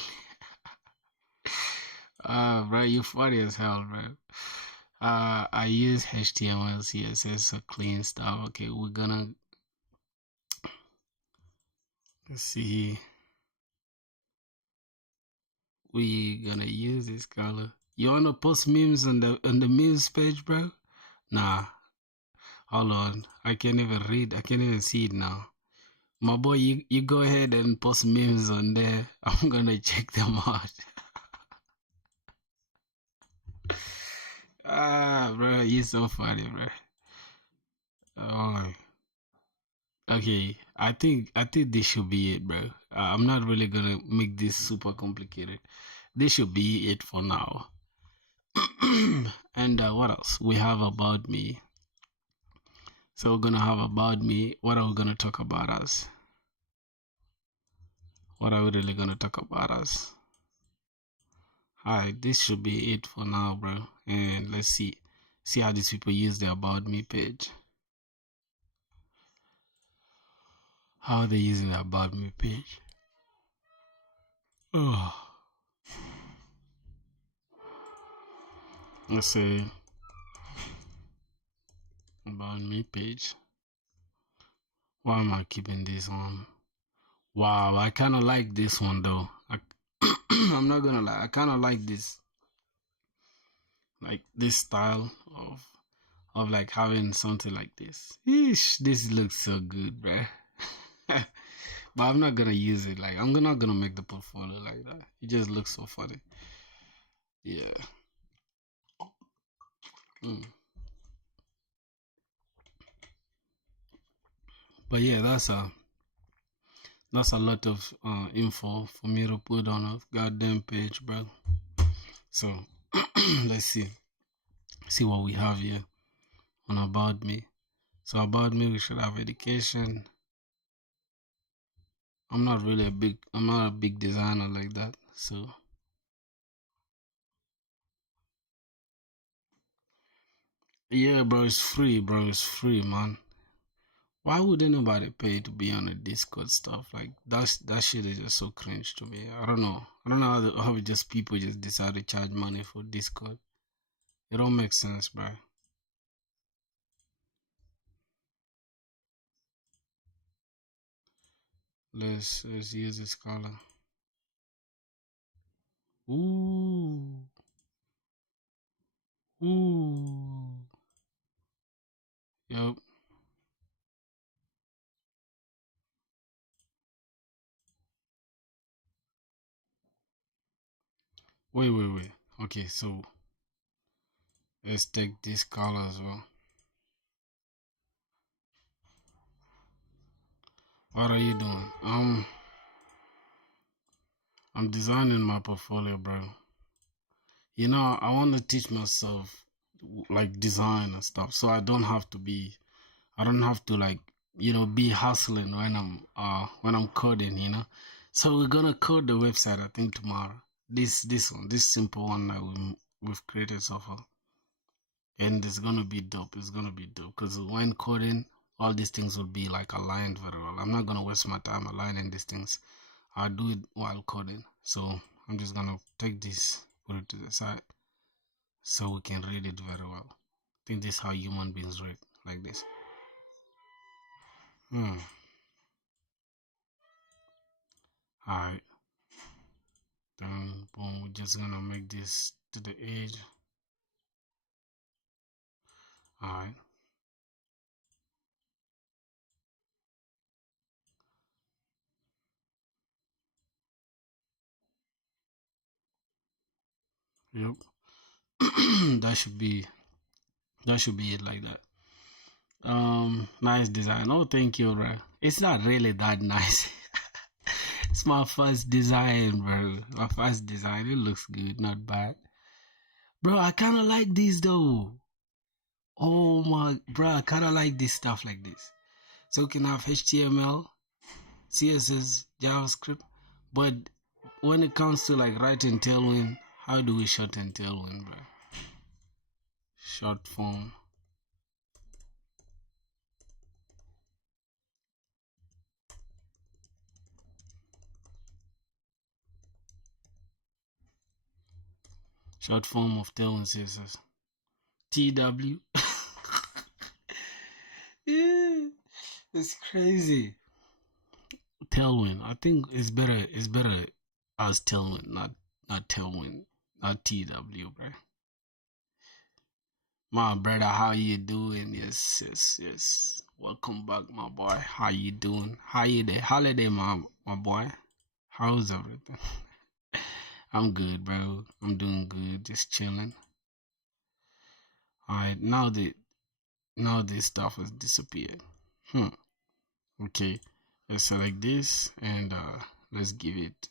Bro, you funny as hell, bro. I use HTML, CSS, so clean stuff. Okay, we're gonna see. We gonna use this color. You wanna post memes on the memes page, bro? Nah, hold on. I can't even read. I can't even see it now. My boy, you go ahead and post memes on there. I'm gonna check them out. Bro, you so funny, bro. Oh, okay. I think this should be it, bro. I'm not really gonna make this super complicated. This should be it for now. And what else? We have about me. So we're gonna have about me. What are we gonna talk about us? What are we really gonna talk about us? Alright, this should be it for now, bro. And let's see how these people use the about me page. How are they using the about me page? Oh, let's say about me page. Why am I keeping this on? Wow, I kind of like this one though. I'm not gonna lie, I kind of like this style of like having something like this. Eesh, this looks so good, bruh. But I'm not gonna use it. Like I'm not gonna make the portfolio like that. It just looks so funny. Yeah. Mm. But yeah, that's a lot of info for me to put on a goddamn page, bro. So let's see what we have here on about me. So about me, we should have education. I'm not a big designer like that. So yeah, bro, it's free, bro. It's free, man. Why would anybody pay to be on a Discord stuff? Like that shit is just so cringe to me. I don't know. I don't know how just people just decide to charge money for Discord. It don't make sense, bro. Let's use this color. Ooh. Ooh. Yep. Wait. Okay, so let's take this color as well. What are you doing? I'm designing my portfolio, bro. You know, I want to teach myself like design and stuff, so I don't have to like be hustling when I'm coding. So we're gonna code the website, I think, tomorrow. This simple one that we've created so far, and it's gonna be dope. It's gonna be dope because when coding, all these things will be like aligned very well. I'm not gonna waste my time aligning these things. I'll do it while coding. So I'm just gonna take this, put it to the side, so we can read it very well. I think this is how human beings read, like this. Hmm. Alright. Then boom, we're just gonna make this to the edge. Alright. Yep. that should be it like that. Nice design. Oh, thank you, bro. It's not really that nice. It's my first design, bro. My first design. It looks good, not bad. Bro, I kinda like these though. Oh my, bro, I kinda like this stuff like this. So we can have HTML, CSS, JavaScript, but when it comes to like writing Tailwind, how do we shorten Tailwind, bro? Short form. Short form of Tailwind CSS. TW. Yeah, it's crazy. Tailwind. I think it's better. It's better as Tailwind, not Tailwind, not TW, bro. My brother, how you doing? Yes, yes, yes. Welcome back, my boy. How you doing? How you there? Holiday, my boy. How's everything? I'm good, bro. I'm doing good. Just chilling. Alright, now this stuff has disappeared. Okay. Let's select this and let's give it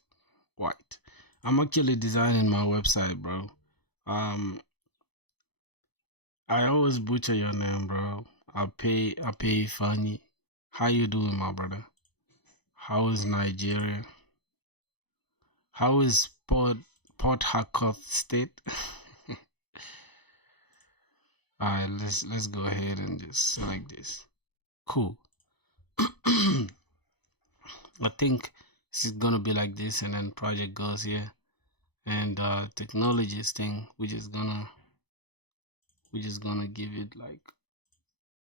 white. I'm actually designing my website, bro. I always butcher your name, bro. I pay funny. How you doing, my brother? How is Nigeria? How is Port Harcourt State? Alright, let's go ahead and just select this. Cool. I think this is gonna be like this, and then project goes here, and technologies thing. We're just gonna give it like,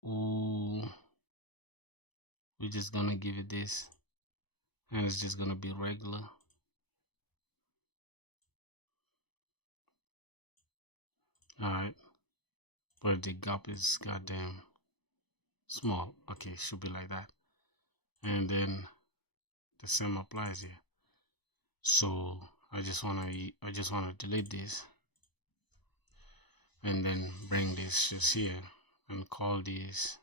ooh, we're just gonna give it this, and it's just gonna be regular. Alright, but the gap is goddamn small. Okay, should be like that, and then the same applies here. So I just wanna delete this, and then bring this just here and call these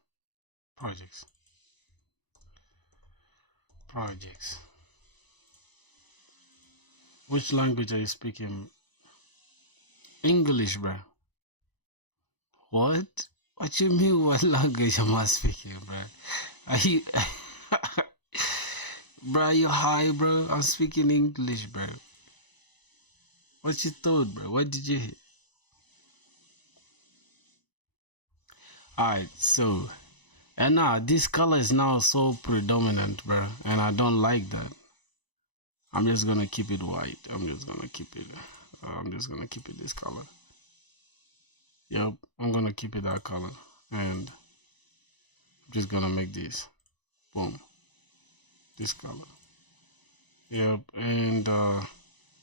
projects. Which language are you speaking? English, bro. What? What you mean? What language am I speaking, bro? Are you, bro? You high, bro? I'm speaking English, bro. What you thought, bro? What did you hear? Alright, so and now this color is now so predominant, bro, and I don't like that. I'm just gonna keep it white. I'm just gonna keep it this color. Yep, I'm gonna keep it that color, and I'm just gonna make this, boom, this color. Yep, and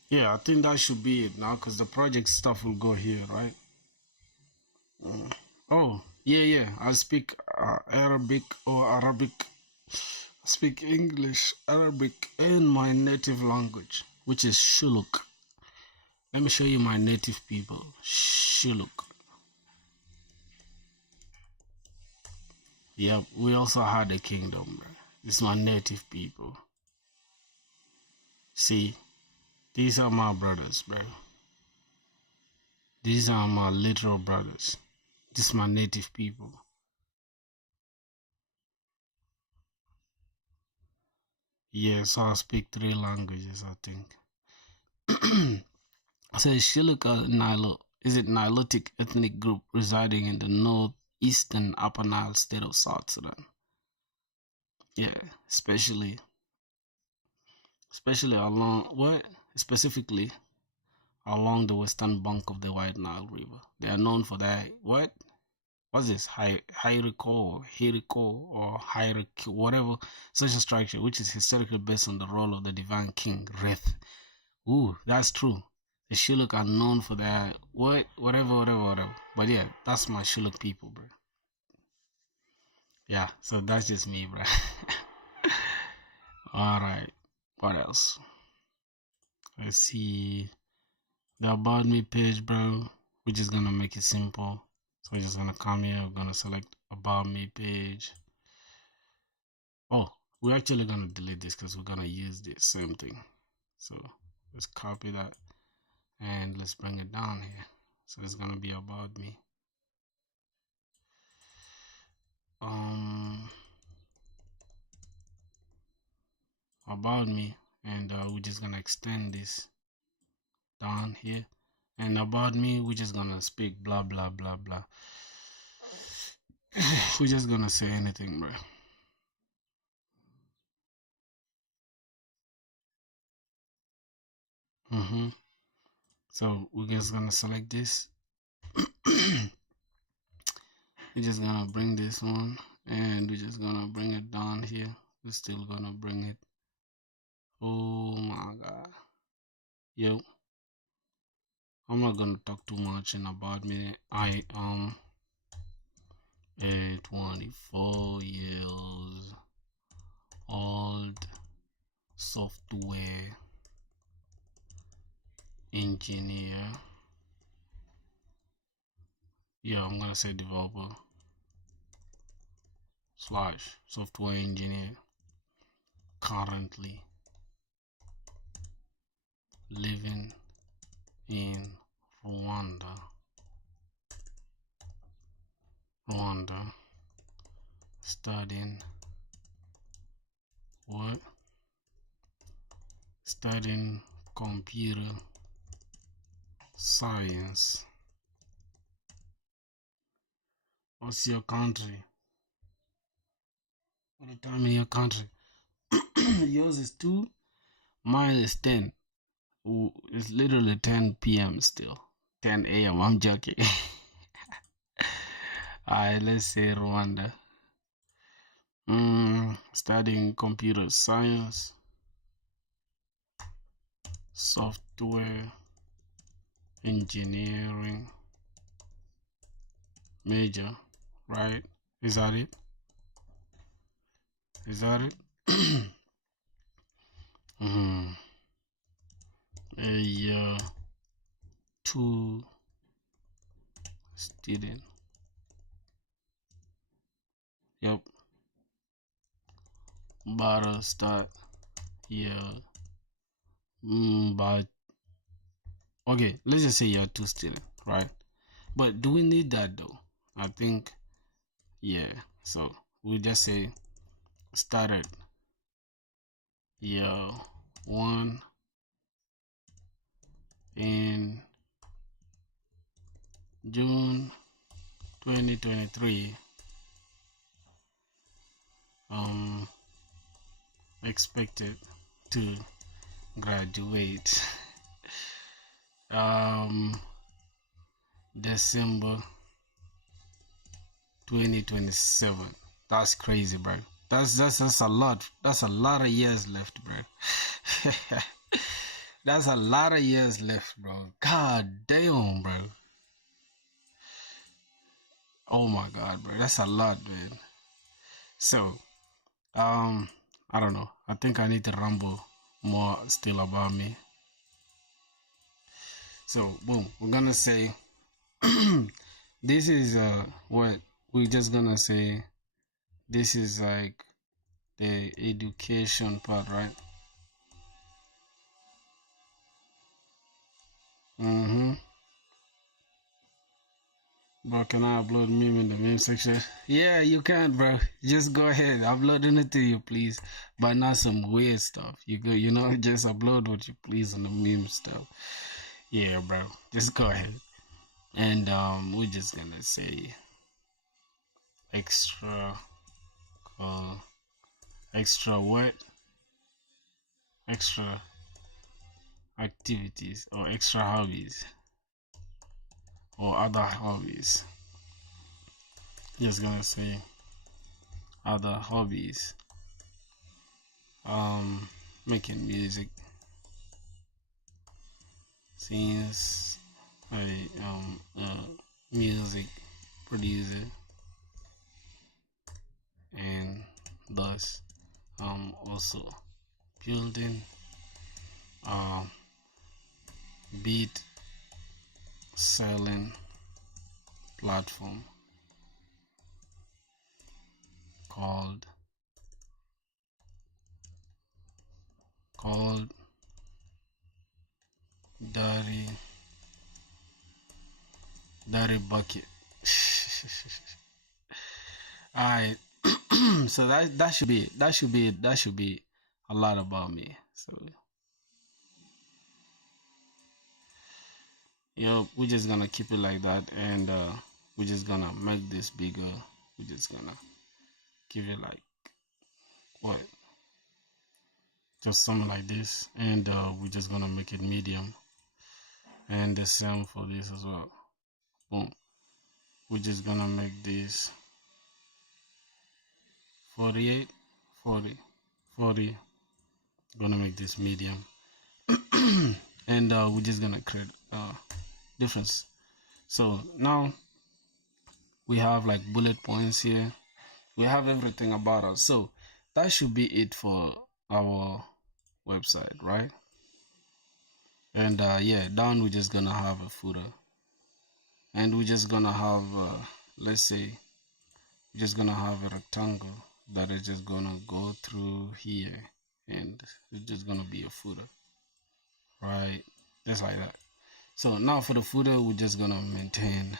yeah, I think that should be it now, because the project stuff will go here, right? Oh, yeah, I speak Arabic or Arabic. I speak English, Arabic, and my native language, which is Shuluk. Let me show you my native people. Shuluk. Yep, we also had a kingdom, bro. This is my native people. See, these are my brothers, bro. These are my literal brothers. This is my native people. Yeah, so I speak 3 languages, I think. So Shilluk is it Nilotic ethnic group residing in the northeastern Upper Nile state of South Sudan. Yeah, especially specifically along the western bank of the White Nile River. They are known for their what's this? Hierarchy or hierarchy, whatever social structure, which is historically based on the role of the divine king, Reth. Ooh, that's true. The Shilluk are known for their whatever. But yeah, that's my Shilluk people, bro. Yeah, so that's just me, bro. All right, what else? Let's see the about me page, bro. We're just gonna make it simple. So we're just gonna come here. We're gonna select about me page. Oh, we're actually gonna delete this because we're gonna use the same thing. So let's copy that and let's bring it down here. So it's gonna be about me. About me, and we're just gonna extend this down here. And about me, we're just gonna speak blah blah blah blah. We're just gonna say anything, bro. So we're just gonna select this. We're just gonna bring this one, and we're just gonna bring it down here. We're still gonna bring it. Oh my god. Yo, I'm not gonna talk too much in about me. I a 24 years old software engineer. Yeah, I'm gonna say developer slash software engineer, currently living in Rwanda. Studying what? Studying computer science. What's your country? What the time in your country? Yours is 2, mine is 10. Ooh, it's literally 10 p.m. still. 10 a.m. I'm joking. Alright, let's say Rwanda. Studying computer science, software engineering major, right? Is that it? Is that it? A 2 student. Yep. About start. Yeah. But okay, let's just say you're 2 student, right? But do we need that though? I think, yeah. So we just say started year 1 in June 2023. Expected to graduate December 2027. That's crazy, bro. That's a lot. That's a lot of years left, bro. That's a lot of years left, bro. God damn, bro. Oh my god, bro. That's a lot, man. So, I don't know. I think I need to ramble more still about me. So, boom. We're gonna say this is what we're just gonna say. This is like the education part, right? Bro, can I upload meme in the meme section? Yeah, you can, bro. Just go ahead, upload anything you please, but not some weird stuff. You know, just upload what you please on the meme stuff. Yeah, bro. Just go ahead, and we're just gonna say extra, extra what? Extra activities or extra hobbies or other hobbies. Just gonna say other hobbies. Making music since I music producer thus also building a beat selling platform called Daddy Bucket. Alright. So that should be it. That should be it. That should be a lot about me. So yeah, we're just gonna keep it like that, and we're just gonna make this bigger. We're just gonna give it like what, just something like this, and we're just gonna make it medium, and the same for this as well. Boom. We're just gonna make this 48, 40, 40. Gonna make this medium, and we're just gonna create difference. So now we have like bullet points here. We have everything about us. So that should be it for our website, right? And yeah, down we're just gonna have a footer, and we're just gonna have let's say we're just gonna have a rectangle that is just gonna go through here, and it's just gonna be a footer, right? Just like that. So now for the footer, we're just gonna maintain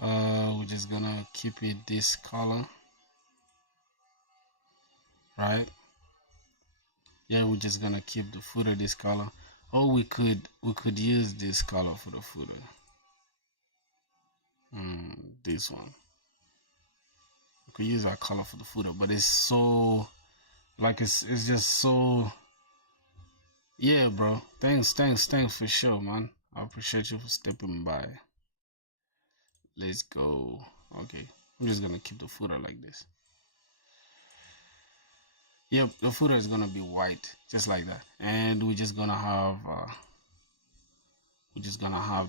we're just gonna keep it this color, right? Yeah, we're just gonna keep the footer this color, or we could use this color for the footer. This one, we could use that color for the footer, but it's so like it's just so, yeah, bro. Thanks for sure, man. I appreciate you for stepping by. Let's go. Okay, I'm just gonna keep the footer like this. Yep, the footer is gonna be white, just like that, and we're just gonna have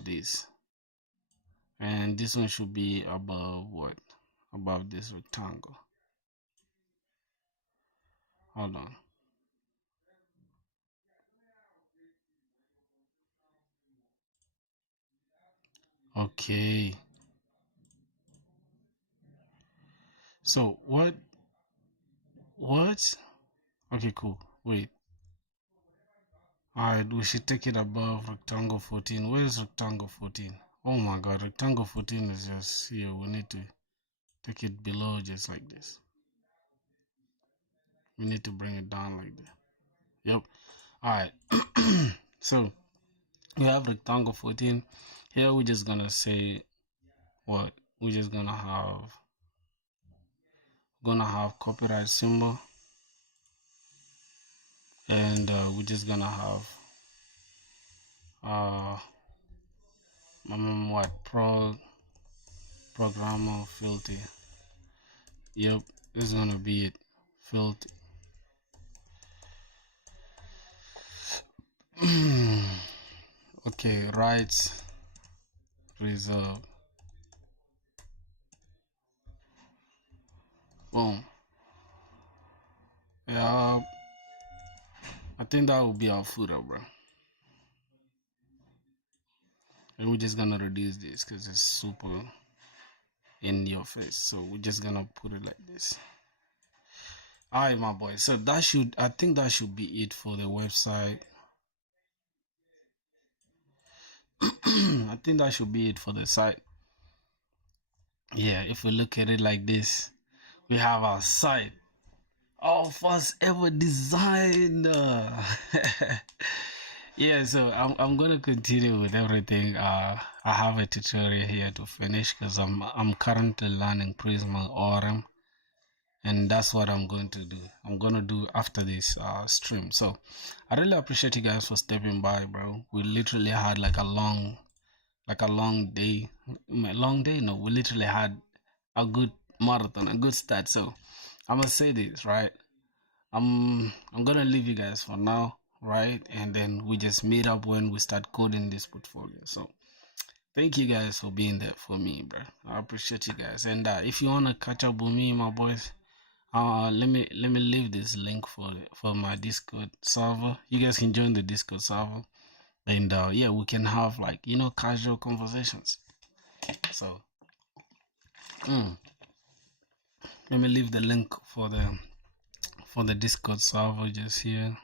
this, and this one should be above what? Above this rectangle. Hold on. Okay. So what? What? Okay, cool. Wait. Alright, we should take it above rectangle 14. Where is rectangle 14? Oh my god, rectangle 14 is just here. We need to take it below just like this. We need to bring it down like that. Yep. Alright. So we have rectangle 14. Here we're just gonna say what? We're just gonna have copyright symbol, and we're just gonna have what programmer filter. Yep, this is gonna be it. Filter. Okay, rights reserve. Boom. Yeah, I think that will be our footer, bro. And we're just gonna reduce this because it's super in your face. So we're just gonna put it like this. Alright, my boy. So I think that should be it for the website. I think that should be it for the site. Yeah, if we look at it like this, we have our site. Our first ever design. Yeah, so I'm gonna continue with everything. I have a tutorial here to finish because I'm currently learning Prisma Orem, and that's what I'm going to do. I'm gonna do after this stream. So I really appreciate you guys for stepping by, bro. We literally had like a long day. No, we literally had a good marathon, a good start. So I'm gonna say this, right? I'm gonna leave you guys for now, right? And then we just meet up when we start coding this portfolio. So thank you guys for being there for me, bro. I appreciate you guys. And if you wanna catch up with me, my boys, Let me leave this link for my Discord server. You guys can join the Discord server, and yeah, we can have like casual conversations. So let me leave the link for the Discord server just here.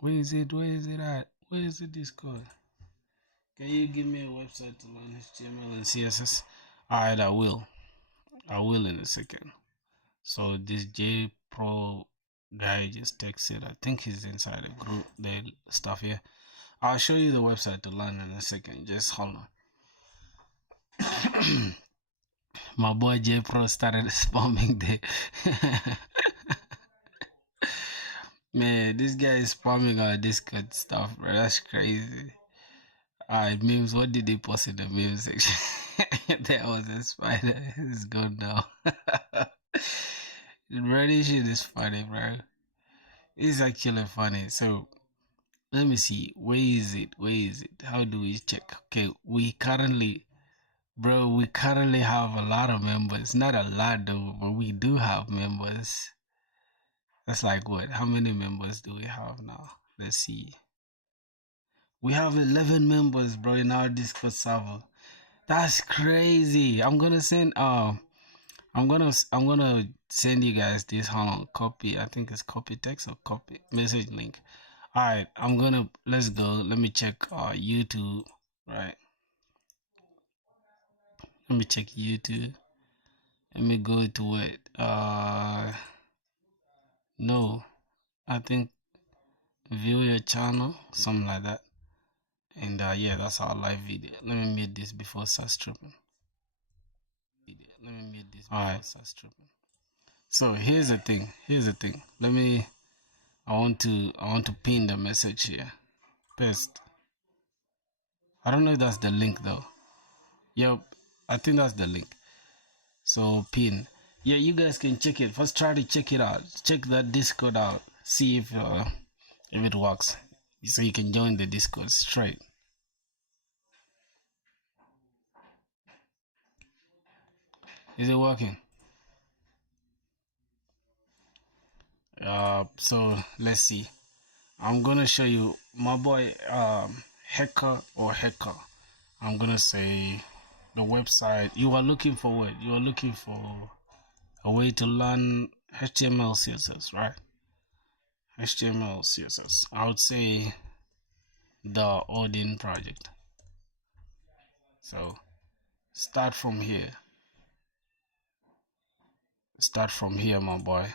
Where is it? Where is it at? Where is the Discord? Can you give me a website to learn HTML and CSS? Alright, I will. I will in a second. So this J Pro guy just texted. I think he's inside the group, the stuff here. I'll show you the website to learn in a second. Just hold on. My boy J Pro started spamming the man. This guy is spamming our Discord stuff, bro. That's crazy. Alright, memes. What did they post in the meme section? There was a spider. It's gone now. Bro, this shit is funny, bro. It's actually funny. So let me see. Where is it? Where is it? How do we check? Okay, we currently have a lot of members. Not a lot though, but we do have members. That's like what? How many members do we have now? Let's see. We have 11 members, bro, in our Discord server. That's crazy. I'm gonna send send you guys this. Hold on, copy. I think it's copy text or copy message link. Alright, let's go. Let me check YouTube. Right. Let me check YouTube. Let me go to it. No. I think view your channel, something like that. And yeah, that's our live video. Let me mute this before it starts tripping. Alright, starts tripping. So here's the thing. I want to pin the message here. Paste. I don't know if that's the link though. Yep, I think that's the link. So pin. Yeah, you guys can check it. First try to check it out. Check that Discord out. See if it works. So you can join the Discord straight. Is it working? So let's see. I'm gonna show you my boy Hacker or Hacker. I'm gonna say the website. You are looking for what? You are looking for a way to learn HTML CSS, right? HTML CSS. I would say the Odin project. So start from here, my boy.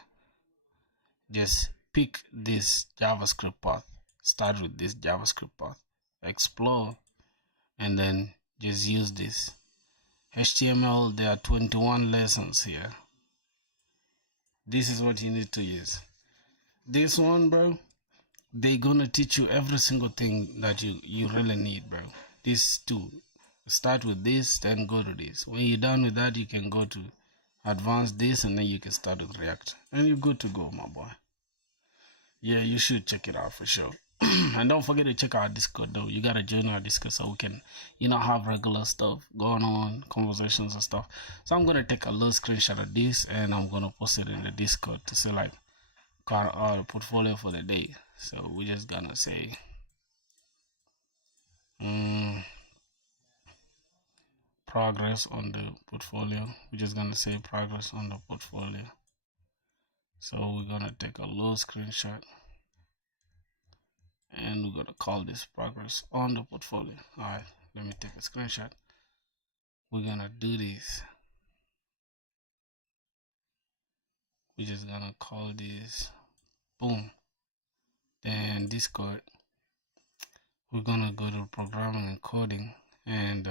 Just pick this JavaScript path. Start with this JavaScript path. Explore, and then just use this HTML. There are 21 lessons here. This is what you need to use. This one, bro, they gonna teach you every single thing that you really need, bro. These two. Start with this, then go to this. When you're done with that, you can go to advanced this, and then you can start with React, and you're good to go, my boy. Yeah, you should check it out for sure. And don't forget to check our Discord though. You gotta join our Discord so we can have regular stuff going on, conversations and stuff. So I'm gonna take a little screenshot of this and I'm gonna post it in the Discord to say like the portfolio for the day. So we're just gonna say progress on the portfolio. We're just gonna say progress on the portfolio. So we're gonna take a little screenshot and we're gonna call this progress on the portfolio. All right, let me take a screenshot. We're gonna do this. We're just gonna call this boom. Then Discord, we're gonna go to programming and coding, and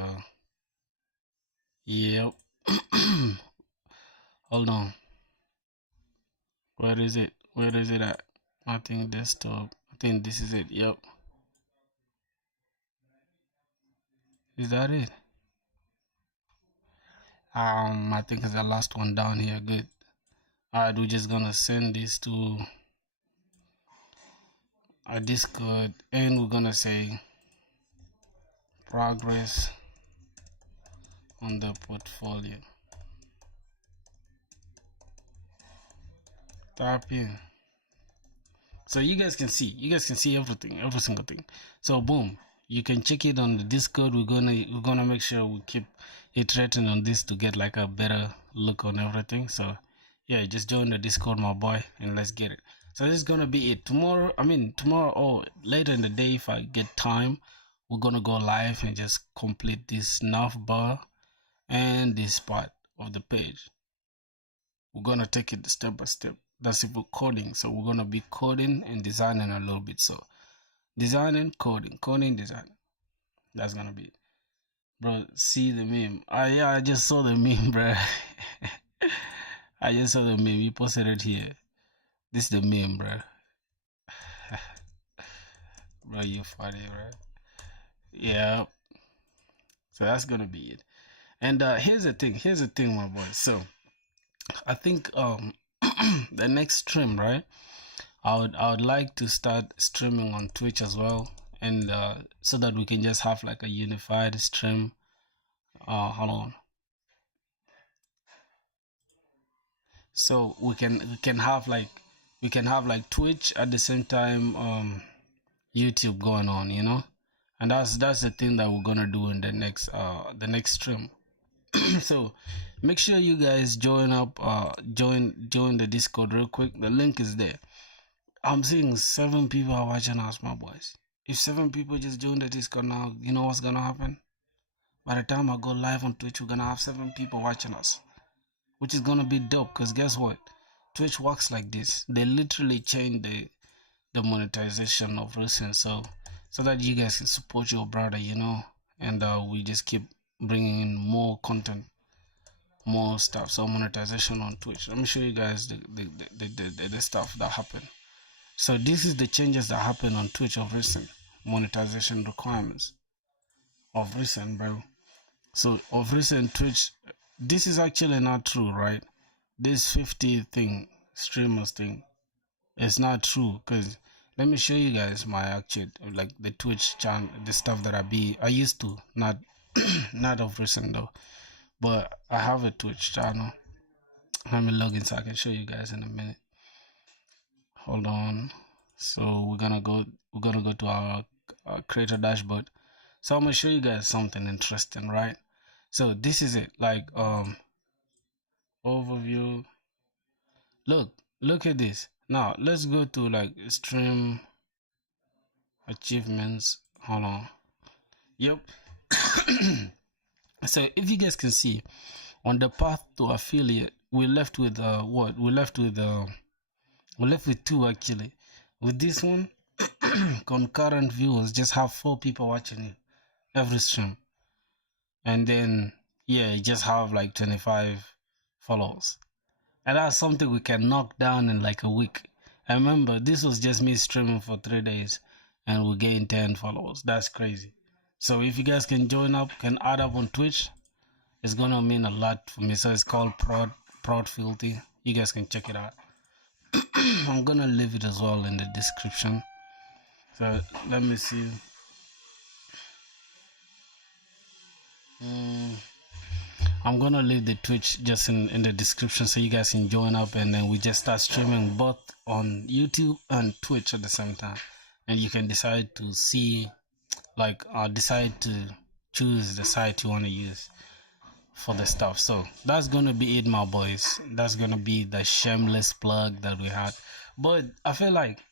yep. Hold on, where is it at? I think desktop. I think this is it. Yep. Is that it? I think it's the last one down here. Good. Alright, we're just gonna send this to our Discord, and we're gonna say progress on the portfolio. Tap in. So you guys can see everything, every single thing. So boom, you can check it on the Discord. We're gonna make sure we keep iterating on this to get like a better look on everything. So yeah, just join the Discord, my boy, and let's get it. So this is gonna be it. Tomorrow or later in the day, if I get time, we're gonna go live and just complete this nav bar and this part of the page. We're gonna take it step by step. That's if we're coding. So we're gonna be coding and designing a little bit. So designing, coding, design. That's gonna be it. Bro, see the meme. Yeah, I just saw the meme, bro. I just saw the meme. You posted it here. This is the meme, bro. Bro, you funny, bro. Yeah. So that's gonna be it. And here's the thing, my boy. So I think the next stream, right? I would like to start streaming on Twitch as well, and so that we can just have like a unified stream. Hold on. So we can have like Twitch at the same time YouTube going on, you know, and that's the thing that we're gonna do in the next stream. So make sure you guys join the Discord real quick. The link is there. I'm seeing 7 people are watching us, my boys. If 7 people just join the Discord now, you know what's gonna happen? By the time I go live on Twitch, we're gonna have 7 people watching us, which is gonna be dope. Cause guess what? Twitch works like this. They literally change the monetization of recent, so that you guys can support your brother, you know, and we just keep bringing in more content, more stuff. So monetization on Twitch. Let me show you guys the stuff that happened. So this is the changes that happened on Twitch of recent, monetization requirements of recent, bro. So of recent Twitch, this is actually not true, right? This 50 thing, streamers thing, it's not true. Cause let me show you guys my actual, like the Twitch channel, the stuff that I used to, not not of recent though, but I have a Twitch channel. Let me log in so I can show you guys in a minute. Hold on. So we're gonna go to our creator dashboard. So I'm gonna show you guys something interesting, right? So this is it, like overview. Look at this. Now let's go to like stream achievements. Hold on. Yep. So if you guys can see on the path to affiliate, we're left with what? We're left with 2 actually. With this one, concurrent viewers, just have 4 people watching it every stream, and then yeah, you just have like 25 followers, and that's something we can knock down in like a week. I remember this was just me streaming for 3 days and we gained 10 followers. That's crazy. So if you guys can join up, can add up on Twitch, it's gonna mean a lot for me. So it's called Prod Filthy. You guys can check it out. I'm gonna leave it as well in the description. So let me see. I'm gonna leave the Twitch just in the description so you guys can join up, and then we just start streaming both on YouTube and Twitch at the same time. And you can decide to see, like, decide to choose the site you want to use for the stuff. So that's gonna be it, my boys. That's gonna be the shameless plug that we had. But I feel like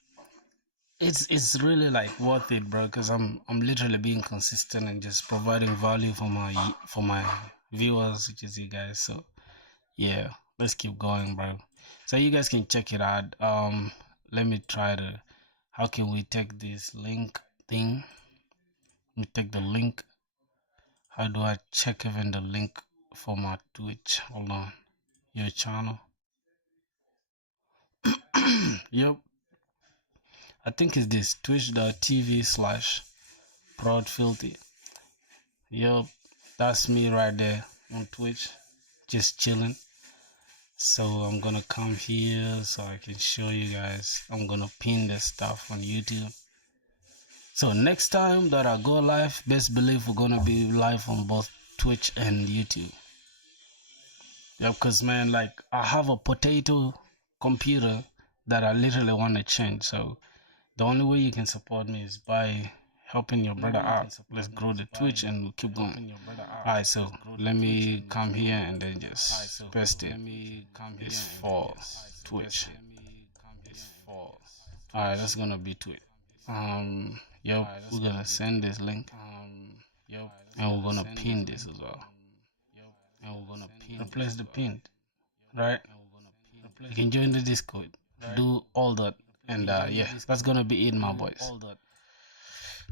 it's really like worth it, bro, because I'm literally being consistent and just providing value for my viewers, which is you guys. So yeah, let's keep going, bro. So you guys can check it out. Let me try to, how can we take this link thing? Let me take the link. How do I check even the link for my Twitch? Hold on. Your channel. Yep. I think it's this twitch.tv/proudfilthy. Yep. That's me right there on Twitch. Just chilling. So I'm gonna come here so I can show you guys. I'm gonna pin this stuff on YouTube. So next time that I go live, best believe we're gonna be live on both Twitch and YouTube. Yeah, because man, like I have a potato computer that I literally want to change. So the only way you can support me is by helping your brother out. Let's grow the Twitch and we'll keep going. Alright, so let me come here and then just paste it. It's for Twitch. Alright, that's gonna be Twitch. Yep, we're gonna send this link. And we're gonna pin this as well. Replace the pin, right? You can join the Discord, do all that, and yeah, that's gonna be it, my boys.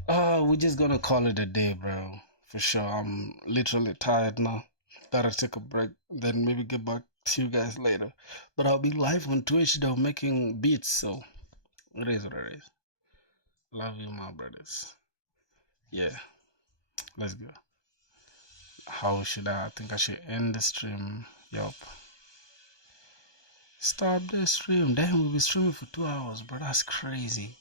We're just gonna call it a day, bro. For sure. I'm literally tired now. Gotta take a break, then maybe get back to you guys later. But I'll be live on Twitch though, making beats, so it is what it is. Love you, my brothers. Yeah, let's go. How should I think I should end the stream? Yup. Stop the stream. Damn, we'll be streaming for 2 hours, bro. That's crazy.